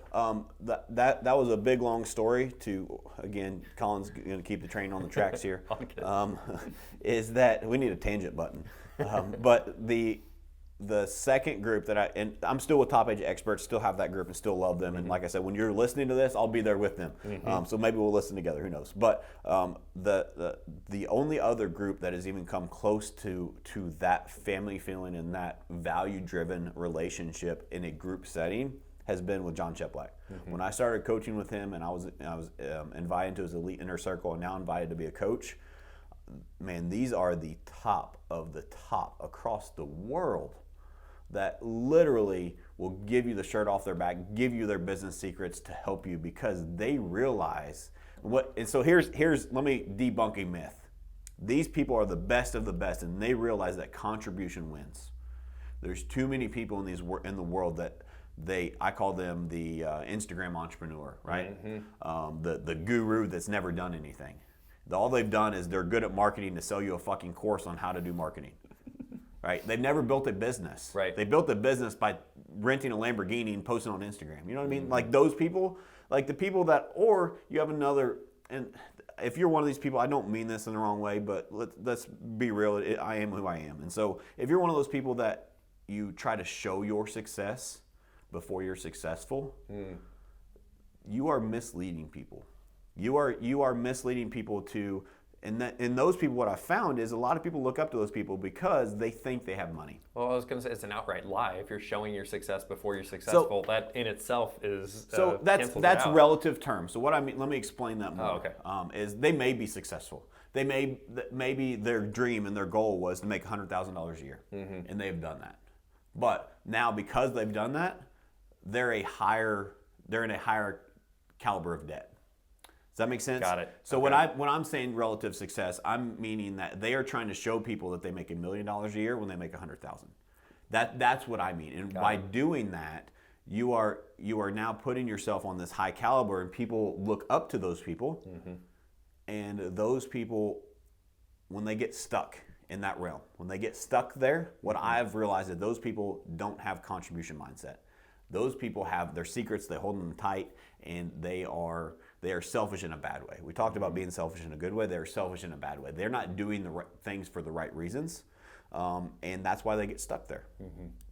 that was a big, long story to, again, Colin's going to keep the train on the tracks here, is that we need a tangent button. But the second group and I'm still with Top Age Experts, still have that group and still love them. And like I said, when you're listening to this, I'll be there with them. So maybe we'll listen together, who knows. But the only other group that has even come close to that family feeling and that value-driven relationship in a group setting has been with John Cheplack. When I started coaching with him and I was invited to his elite inner circle and now invited to be a coach, man, these are the top of the top across the world that literally will give you the shirt off their back, give you their business secrets to help you because they realize and so here's let me debunk a myth. These people are the best of the best and they realize that contribution wins. There's too many people in the world that I call them the Instagram entrepreneur, right? The guru that's never done anything. All they've done is they're good at marketing to sell you a fucking course on how to do marketing, right? They've never built a business. Right. They built a business by renting a Lamborghini and posting on Instagram. You know what I mean? Like those people, like the people that, or you have another, and if you're one of these people, I don't mean this in the wrong way, but let's be real. I am who I am. And so if you're one of those people that you try to show your success before you're successful, you are misleading people. You are misleading people to, and those people, what I found is a lot of people look up to those people because they think they have money. Well, I was going to say it's an outright lie. If you're showing your success before you're successful, that in itself is so that's relative terms. So what I mean, let me explain that more. Oh, okay. Is they may be successful. They maybe their dream and their goal was to make $100,000 a year, and they've done that. But now because they've done that, they're in a higher caliber of debt. Does that make sense? Got it. So okay. when I'm saying relative success, I'm meaning that they are trying to show people that they make $1 million a year when they make $100,000. That's what I mean. And by doing that, you are now putting yourself on this high caliber, and people look up to those people. And those people, when they get stuck in that realm, when they get stuck there, what I've realized is those people don't have contribution mindset. Those people have their secrets, they hold them tight, and they are selfish in a bad way. We talked about being selfish in a good way. They're selfish in a bad way. They're not doing the right things for the right reasons, and that's why they get stuck there,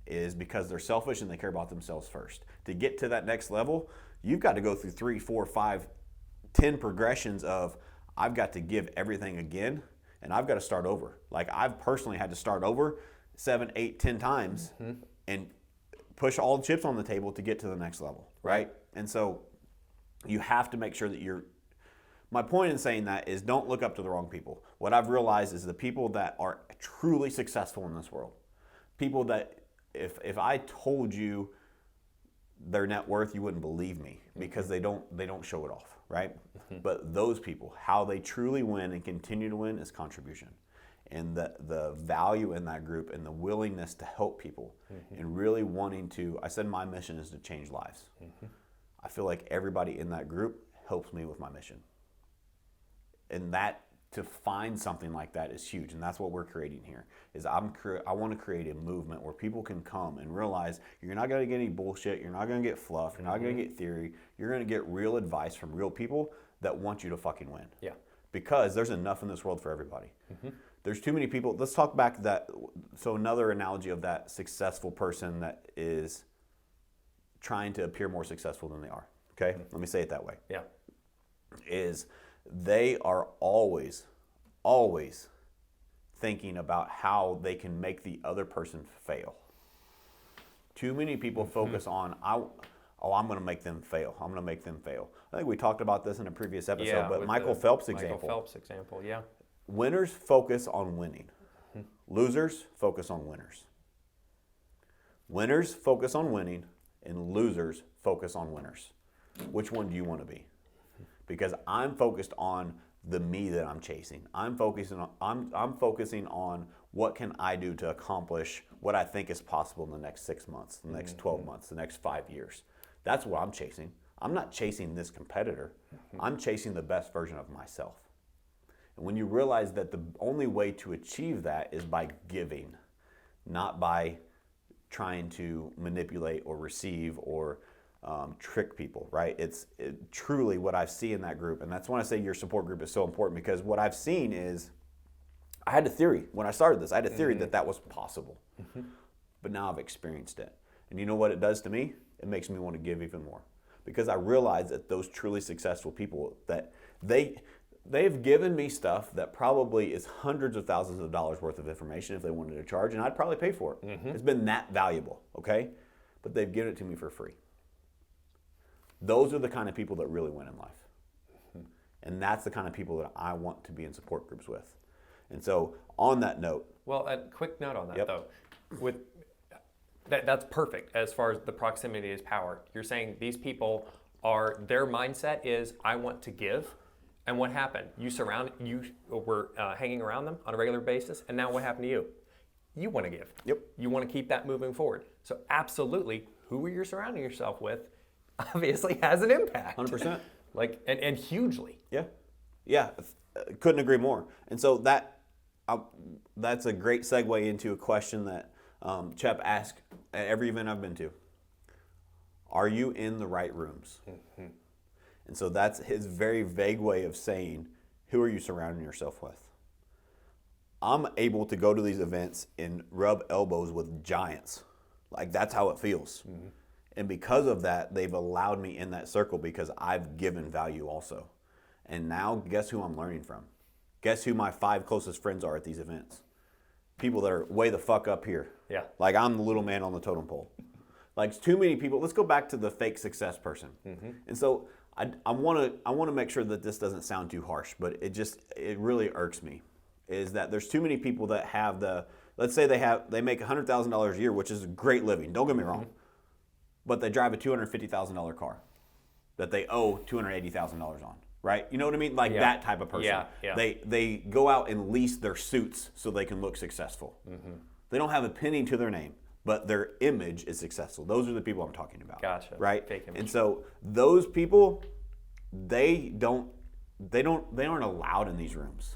is because they're selfish and they care about themselves first. To get to that next level, you've got to go through 3, 4, 5, 10 progressions of I've got to give everything again, and I've got to start over. Like I've personally had to start over 7, 8, 10 times and push all the chips on the table to get to the next level, right? And so you have to make sure that my point in saying that is don't look up to the wrong people. What I've realized is the people that are truly successful in this world, people that if I told you their net worth, you wouldn't believe me because they don't show it off, right? But those people, how they truly win and continue to win is contribution. And the value in that group and the willingness to help people and really wanting to, I said my mission is to change lives. I feel like everybody in that group helps me with my mission. And that, to find something like that is huge. And that's what we're creating here, is I want to create a movement where people can come and realize you're not going to get any bullshit, you're not going to get fluff, you're not going to get theory, you're going to get real advice from real people that want you to fucking win. Yeah. Because there's enough in this world for everybody. There's too many people. Let's talk back to that. So another analogy of that successful person that is trying to appear more successful than they are. Okay? Let me say it that way. Yeah. Is they are always thinking about how they can make the other person fail. Too many people focus on, I'm going to make them fail. I'm going to make them fail. I think we talked about this in a previous episode, but Michael Phelps example. Michael Phelps example, yeah. Winners focus on winning. Losers focus on winners. Winners focus on winning, and losers focus on winners. Which one do you want to be? Because I'm focused on the me that I'm chasing. I'm focusing on what can I do to accomplish what I think is possible in the next 6 months, the next 12 months, the next 5 years. That's what I'm chasing. I'm not chasing this competitor. I'm chasing the best version of myself. And when you realize that the only way to achieve that is by giving, not by trying to manipulate or receive or trick people, right? It's truly what I see in that group. And that's when I say your support group is so important, because what I've seen is, I had a theory when I started this. I had a theory that was possible. But now I've experienced it. And you know what it does to me? It makes me want to give even more. Because I realize that those truly successful people, that they've given me stuff that probably is hundreds of thousands of dollars worth of information if they wanted to charge, and I'd probably pay for it. It's been that valuable, okay? But they've given it to me for free. Those are the kind of people that really win in life. And that's the kind of people that I want to be in support groups with. And so on that note. Well, a quick note on that though. With that's perfect as far as the proximity is power. You're saying these people their mindset is, I want to give. And what happened? You were hanging around them on a regular basis, and now what happened to you? You want to give. Yep. You want to keep that moving forward. So absolutely, who you're surrounding yourself with obviously has an impact. 100%. Like, and hugely. Yeah, couldn't agree more. And so that's a great segue into a question that Chep asked at every event I've been to. Are you in the right rooms? And so that's his very vague way of saying, who are you surrounding yourself with? I'm able to go to these events and rub elbows with giants. Like, that's how it feels. And because of that, they've allowed me in that circle because I've given value also. And now, guess who I'm learning from? Guess who my 5 closest friends are at these events? People that are way the fuck up here. Yeah. Like, I'm the little man on the totem pole. Like, too many people. Let's go back to the fake success person. And so I want to make sure that this doesn't sound too harsh, but it really irks me, is that there's too many people that have let's say they make $100,000 a year, which is a great living. Don't get me wrong, but they drive a $250,000 car that they owe $280,000 on. Right? You know what I mean? Like that type of person. Yeah. They go out and lease their suits so they can look successful. They don't have a penny to their name. but their image is successful. Those are the people I'm talking about. Gotcha. Right? Fake image. And so those people, they aren't allowed in these rooms.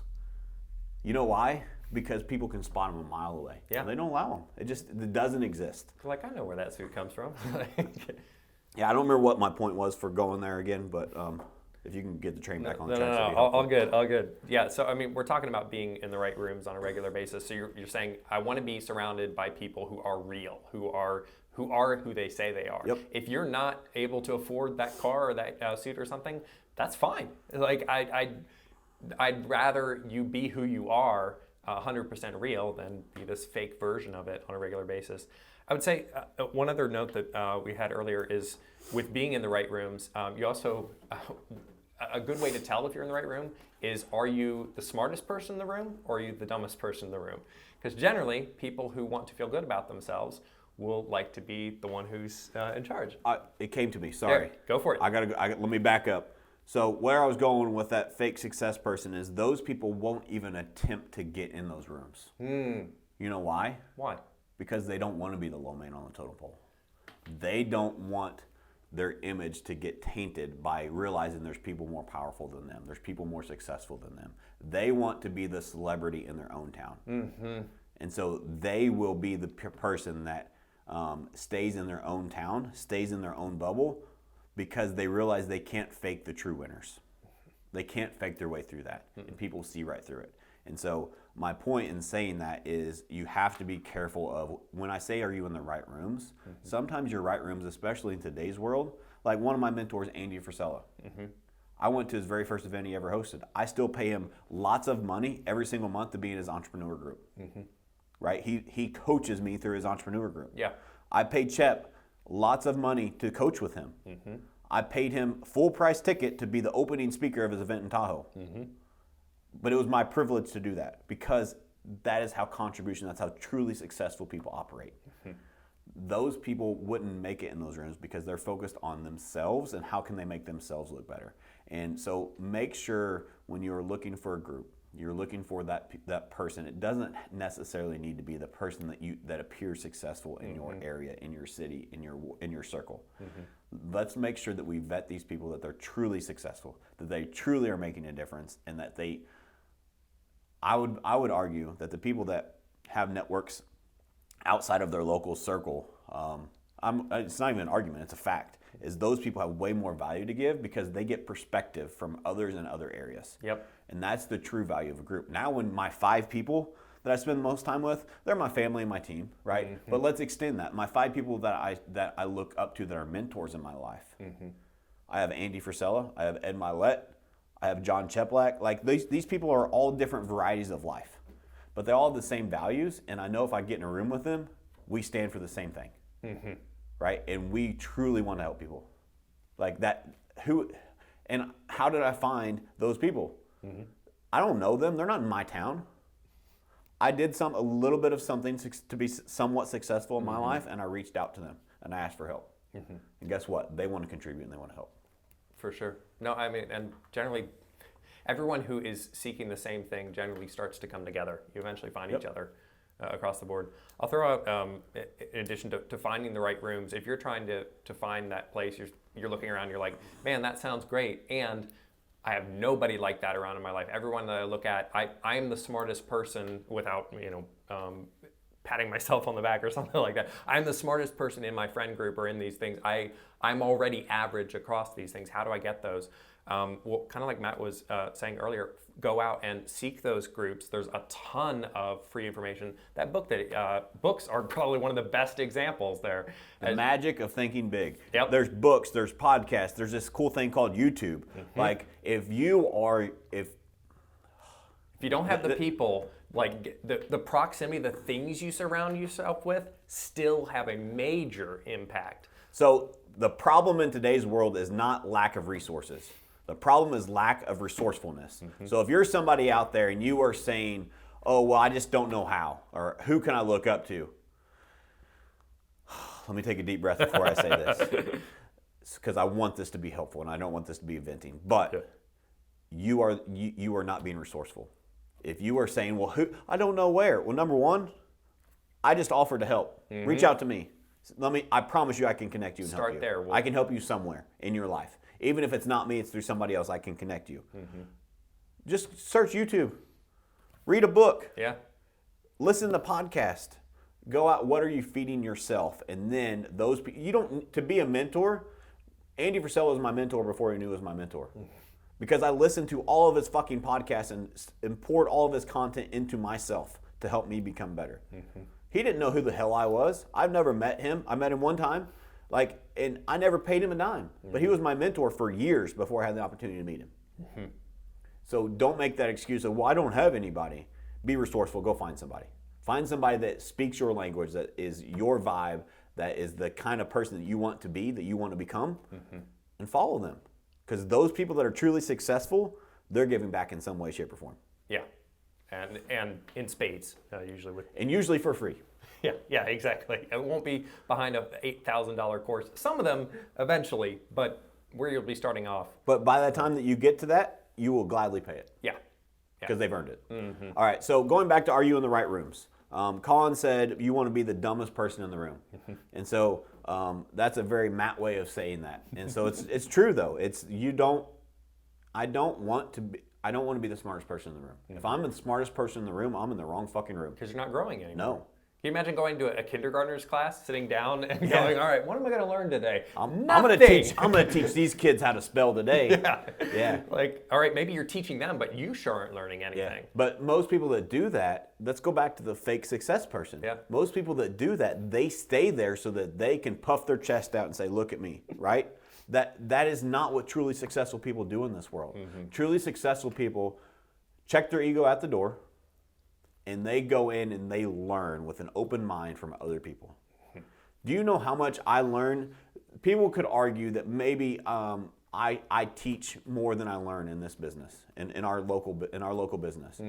You know why? Because people can spot them a mile away. Yeah. And they don't allow them. It doesn't exist. Like, I know where that suit comes from. Yeah, I don't remember what my point was for going there again, but if you can get the train back on track. No. All good. Yeah, so, I mean, we're talking about being in the right rooms on a regular basis. So you're saying, I want to be surrounded by people who are real, who are who they say they are. Yep. If you're not able to afford that car or that suit or something, that's fine. Like, I'd rather you be who you are, 100% real, than be this fake version of it on a regular basis. I would say one other note that we had earlier is with being in the right rooms, you also, a good way to tell if you're in the right room is, are you the smartest person in the room or are you the dumbest person in the room? Because generally, people who want to feel good about themselves will like to be the one who's in charge. It came to me, sorry. There, go for it. Let me back up. So where I was going with that fake success person is those people won't even attempt to get in those rooms. You know why? Why? Because they don't want to be the low man on the totem pole. They don't want their image to get tainted by realizing there's people more powerful than them. There's people more successful than them. They want to be the celebrity in their own town. Mm-hmm. And so they will be the person that stays in their own town, stays in their own bubble, because they realize they can't fake the true winners. They can't fake their way through that, and people see right through it. And so my point in saying that is you have to be careful of, when I say are you in the right rooms, sometimes your right rooms, especially in today's world, like one of my mentors, Andy Frisella. I went to his very first event he ever hosted. I still pay him lots of money every single month to be in his entrepreneur group. Right? He coaches me through his entrepreneur group. Yeah. I paid Chep lots of money to coach with him. I paid him full price ticket to be the opening speaker of his event in Tahoe. But it was my privilege to do that because that is how that's how truly successful people operate. Those people wouldn't make it in those rooms because they're focused on themselves and how can they make themselves look better. And so make sure when you're looking for a group, you're looking for that person. It doesn't necessarily need to be the person that appears successful in your area, in your city, in your circle. Let's make sure that we vet these people, that they're truly successful, that they truly are making a difference, and that I would argue that the people that have networks outside of their local circle, it's not even an argument, it's a fact, is those people have way more value to give because they get perspective from others in other areas. Yep. And that's the true value of a group. Now when my 5 people that I spend the most time with, they're my family and my team, right? But let's extend that. My 5 people that I look up to that are mentors in my life. I have Andy Frisella, I have Ed Milet, I have John Cheplack. Like these people are all different varieties of life, but they all have the same values. And I know if I get in a room with them, we stand for the same thing, right? And we truly want to help people, like that. And how did I find those people? I don't know them. They're not in my town. I did a little bit of something to be somewhat successful in my life, and I reached out to them and I asked for help. And guess what? They want to contribute and they want to help. For sure. No, I mean, and generally, everyone who is seeking the same thing generally starts to come together. You eventually find each other across the board. I'll throw out, in addition to finding the right rooms, if you're trying to find that place, you're looking around, you're like, man, that sounds great, and I have nobody like that around in my life. Everyone that I look at, I am the smartest person without, patting myself on the back or something like that. I'm the smartest person in my friend group or in these things. I'm already average across these things. How do I get those? Well, kind of like Matt was saying earlier, go out and seek those groups. There's a ton of free information. That books are probably one of the best examples there. The magic of thinking big. Yep. There's books, there's podcasts, there's this cool thing called YouTube. Like if you don't have the people, like the proximity, the things you surround yourself with still have a major impact. So the problem in today's world is not lack of resources. The problem is lack of resourcefulness. So if you're somebody out there and you are saying, oh, well, I just don't know how, or who can I look up to? Let me take a deep breath before I say this, because I want this to be helpful and I don't want this to be venting. But you are not being resourceful. If you are saying, well, I don't know where. Well, number one, I just offered to help. Reach out to me. I promise you I can connect you and help Start you. there. I can help you somewhere in your life. Even if it's not me, it's through somebody else, I can connect you. Just search YouTube. Read a book. Yeah. Listen to podcast. Go out, what are you feeding yourself? And then those people, you don't, to be a mentor, Andy Frisella was my mentor before he knew he was my mentor. Because I listened to all of his fucking podcasts and poured all of his content into myself to help me become better. He didn't know who the hell I was. I've never met him. I met him one time, and I never paid him a dime. But he was my mentor for years before I had the opportunity to meet him. So don't make that excuse of, well, I don't have anybody. Be resourceful. Go find somebody. Find somebody that speaks your language, that is your vibe, that is the kind of person that you want to be, that you want to become, and follow them. Because those people that are truly successful, they're giving back in some way, shape, or form. Yeah. And in spades, usually with. And usually for free. Yeah, exactly. It won't be behind a $8,000 course. Some of them eventually, but where you'll be starting off. But by the time that you get to that, you will gladly pay it. Yeah. Because they've earned it. All right, so going back to are you in the right rooms? Colin said you want to be the dumbest person in the room. And so that's a very Matt way of saying that. And so it's true though. I don't want to be the smartest person in the room. If I'm the smartest person in the room, I'm in the wrong fucking room. Because you're not growing anymore. No. Can you imagine going to a kindergartner's class, sitting down and going, all right, what am I going to learn today? I'm going to teach these kids how to spell today. Yeah. Like, all right, maybe you're teaching them, but you sure aren't learning anything. Yeah. But most people that do that, let's go back to the fake success person. Yeah. Most people that do that, they stay there so that they can puff their chest out and say, look at me, right? That is not what truly successful people do in this world. Truly successful people check their ego at the door, and they go in and they learn with an open mind from other people. Do you know how much I learn? People could argue that maybe I teach more than I learn in this business, in our local business.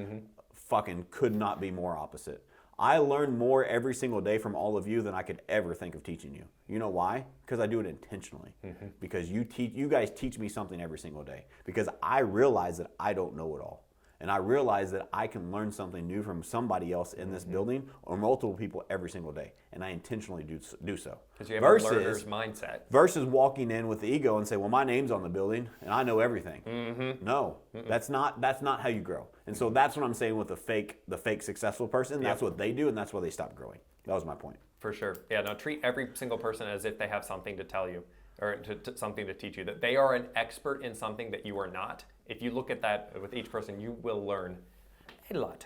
Fucking could not be more opposite. I learn more every single day from all of you than I could ever think of teaching you. You know why? Because I do it intentionally. Because you guys teach me something every single day. Because I realize that I don't know it all. And I realize that I can learn something new from somebody else in this building or multiple people every single day. And I intentionally do so. Because you have a learner's mindset. Versus walking in with the ego and say, well, my name's on the building and I know everything. No, that's not how you grow. And so that's what I'm saying with the fake successful person. That's what they do, and that's why they stop growing. That was my point. For sure. Yeah, no, treat every single person as if they have something to tell you or something to teach you, that they are an expert in something that you are not. If you look at that with each person, you will learn a lot.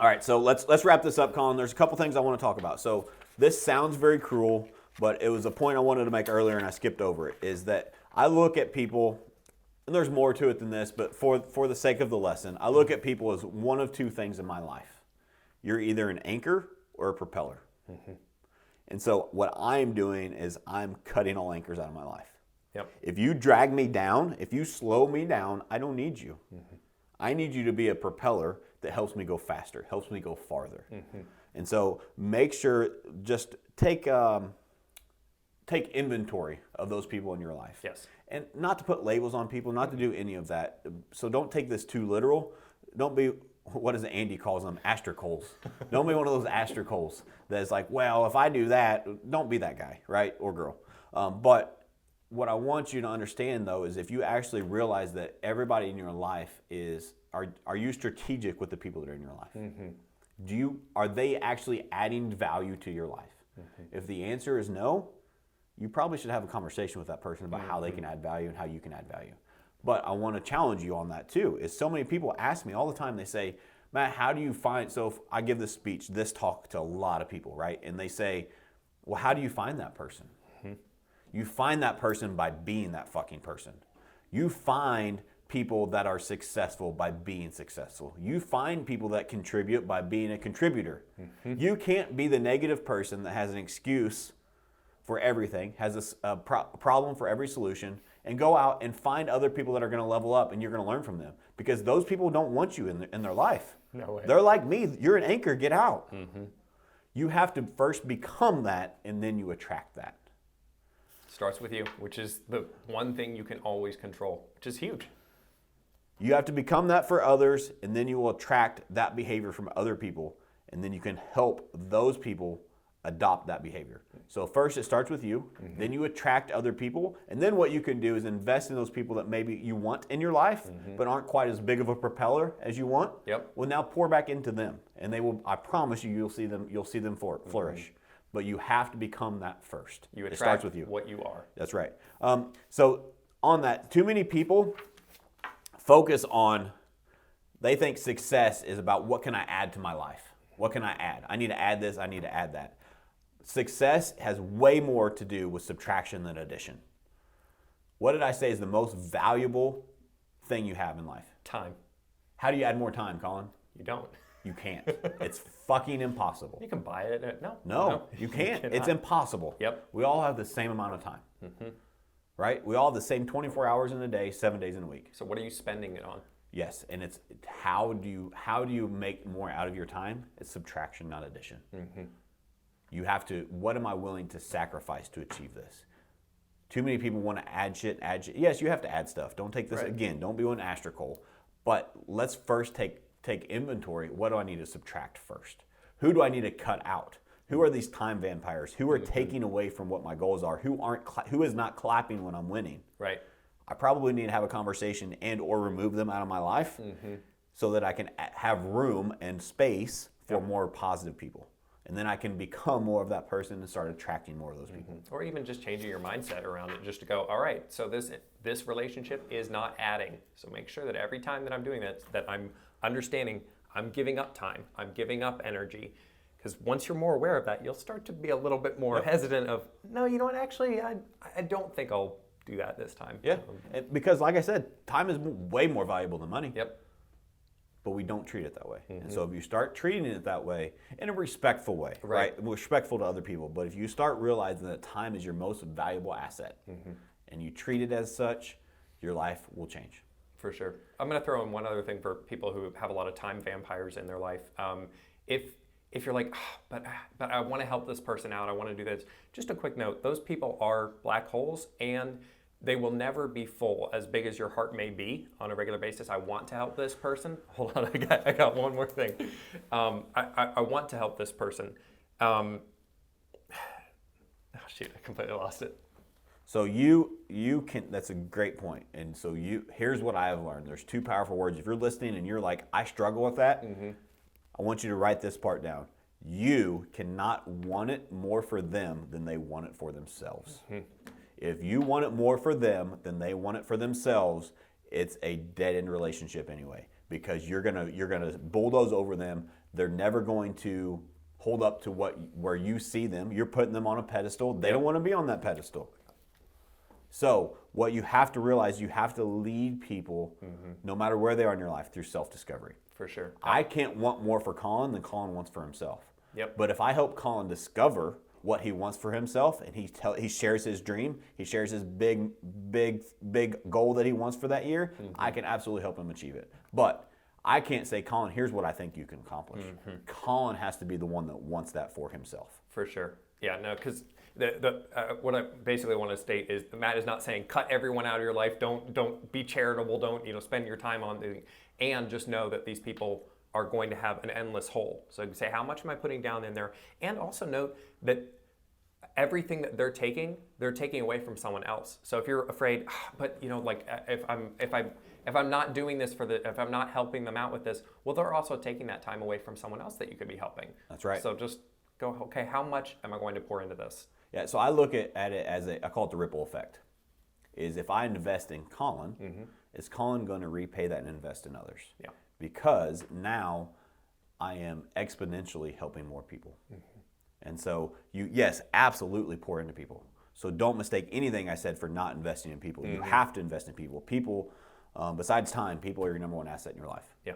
All right, so let's wrap this up, Colin. There's a couple things I want to talk about. So this sounds very cruel, but it was a point I wanted to make earlier and I skipped over it, is that I look at people, and there's more to it than this, but for the sake of the lesson, I look at people as one of two things in my life. You're either an anchor or a propeller. And so what I'm doing is I'm cutting all anchors out of my life. Yep. If you drag me down, if you slow me down, I don't need you. I need you to be a propeller that helps me go faster, helps me go farther. And so make sure, just take inventory of those people in your life. Yes. And not to put labels on people, not to do any of that. So don't take this too literal. Don't be, what is it Andy calls them, astracals. Don't be one of those astracals that's like, well, if I do that, don't be that guy, right, or girl. But what I want you to understand, though, is if you actually realize that everybody in your life are you strategic with the people that are in your life? Are they actually adding value to your life? If the answer is no, you probably should have a conversation with that person about how they can add value and how you can add value. But I want to challenge you on that too, is so many people ask me all the time, they say, Matt, how do you find, so if I give this speech, this talk to a lot of people, right? And they say, well, how do you find that person? You find that person by being that fucking person. You find people that are successful by being successful. You find people that contribute by being a contributor. You can't be the negative person that has an excuse for everything, has a problem for every solution, and go out and find other people that are going to level up and you're going to learn from them. Because those people don't want you in their life. No way. They're like me. You're an anchor. Get out. You have to first become that, and then you attract that. Starts with you, which is the one thing you can always control, which is huge. You have to become that for others, and then you will attract that behavior from other people. and then you can help those people adopt that behavior. So first it starts with you, then you attract other people, and then what you can do is invest in those people that maybe you want in your life, but aren't quite as big of a propeller as you want. Yep. Well, now pour back into them, and they will. I promise you, you'll see them flourish. But you have to become that first. You attract it starts with you. what you are. That's right. So on that, too many people focus on. They think success is about what can I add to my life? What can I add? I need to add this. I need to add that. Success has way more to do with subtraction than addition. What did I say is the most valuable thing you have in life? Time. How do you add more time, Colin? You don't. You can't. It's fucking impossible. You can buy it. No, you can't. It's impossible. Yep. We all have the same amount of time. Right? We all have the same 24 hours in a day, 7 days in a week. So what are you spending it on? Yes, and it's how do you make more out of your time? It's subtraction, not addition. You have to, what am I willing to sacrifice to achieve this? Too many people want to add shit. Yes, you have to add stuff. Don't take this, again, don't be an astrocole. But let's first take inventory. What do I need to subtract first? Who do I need to cut out? Who are these time vampires? Who are taking away from what my goals are? Who is not clapping when I'm winning? Right. I probably need to have a conversation and or remove them out of my life so that I can have room and space for more positive people. And then I can become more of that person and start attracting more of those people. Or even just changing your mindset around it, just to go, all right, so this relationship is not adding. So make sure that every time that I'm doing that I'm understanding I'm giving up time, I'm giving up energy. Because once you're more aware of that, you'll start to be a little bit more hesitant of, no, you know what, actually, I don't think I'll do that this time. Yeah, because like I said, time is way more valuable than money. Yep. But we don't treat it that way. And so if you start treating it that way, in a respectful way, right? Respectful to other people, but if you start realizing that time is your most valuable asset and you treat it as such, your life will change. For sure. I'm going to throw in one other thing for people who have a lot of time vampires in their life. If you're like, but I want to help this person out, I want to do this, just a quick note, those people are black holes and they will never be full, as big as your heart may be on a regular basis. I want to help this person. Hold on, I got one more thing. I want to help this person. Oh shoot, I completely lost it. So you can, that's a great point. And so here's what I have learned. There's two powerful words. If you're listening and you're like, I struggle with that, I want you to write this part down. You cannot want it more for them than they want it for themselves. If you want it more for them than they want it for themselves, it's a dead-end relationship anyway, because you're gonna bulldoze over them. They're never going to hold up to where you see them. You're putting them on a pedestal. They don't want to be on that pedestal. So what you have to realize, you have to lead people, no matter where they are in your life, through self-discovery. For sure. I can't want more for Colin than Colin wants for himself. Yep. But if I help Colin discover what he wants for himself, and he shares his dream, he shares his big goal that he wants for that year, I can absolutely help him achieve it. But I can't say, Colin, here's what I think you can accomplish. Colin has to be the one that wants that for himself. For sure. Yeah, no, because what I basically want to state is Matt is not saying cut everyone out of your life. Don't be charitable. Don't spend your time on the, and just know that these people are going to have an endless hole. So you say, how much am I putting down in there? And also note that everything that they're taking away from someone else. So if you're afraid, but if I'm not doing this if I'm not helping them out with this, well, they're also taking that time away from someone else that you could be helping. That's right. So just go, okay, how much am I going to pour into this? Yeah, so I look at it as I call it the ripple effect. Is if I invest in Colin, is Colin going to repay that and invest in others? Yeah. Because now I am exponentially helping more people. And so yes, absolutely pour into people. So don't mistake anything I said for not investing in people. You have to invest in people. People, besides time, people are your number one asset in your life. Yeah.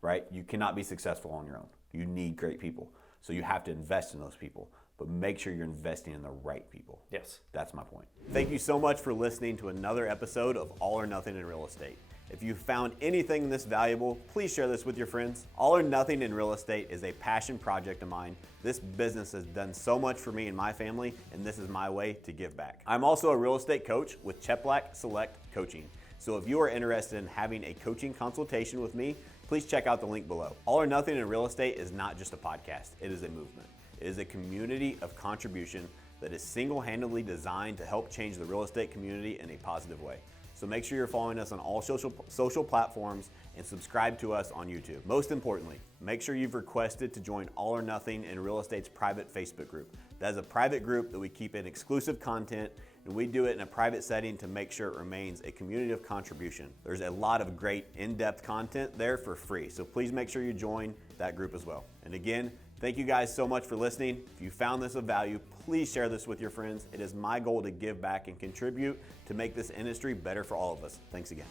Right? You cannot be successful on your own. You need great people. So you have to invest in those people. But make sure you're investing in the right people. Yes. That's my point. Thank you so much for listening to another episode of All or Nothing in Real Estate. If you found anything in this valuable, please share this with your friends. All or Nothing in Real Estate is a passion project of mine. This business has done so much for me and my family, and this is my way to give back. I'm also a real estate coach with Cheplack Select Coaching. So if you are interested in having a coaching consultation with me, please check out the link below. All or Nothing in Real Estate is not just a podcast, it is a movement. It is a community of contribution that is single-handedly designed to help change the real estate community in a positive way. So make sure you're following us on all social platforms and subscribe to us on YouTube. Most importantly, make sure you've requested to join All or Nothing in Real Estate's private Facebook group. That is a private group that we keep in exclusive content, and we do it in a private setting to make sure it remains a community of contribution. There's a lot of great in-depth content there for free, so please make sure you join that group as well. And again, thank you guys so much for listening. If you found this of value, please share this with your friends. It is my goal to give back and contribute to make this industry better for all of us. Thanks again.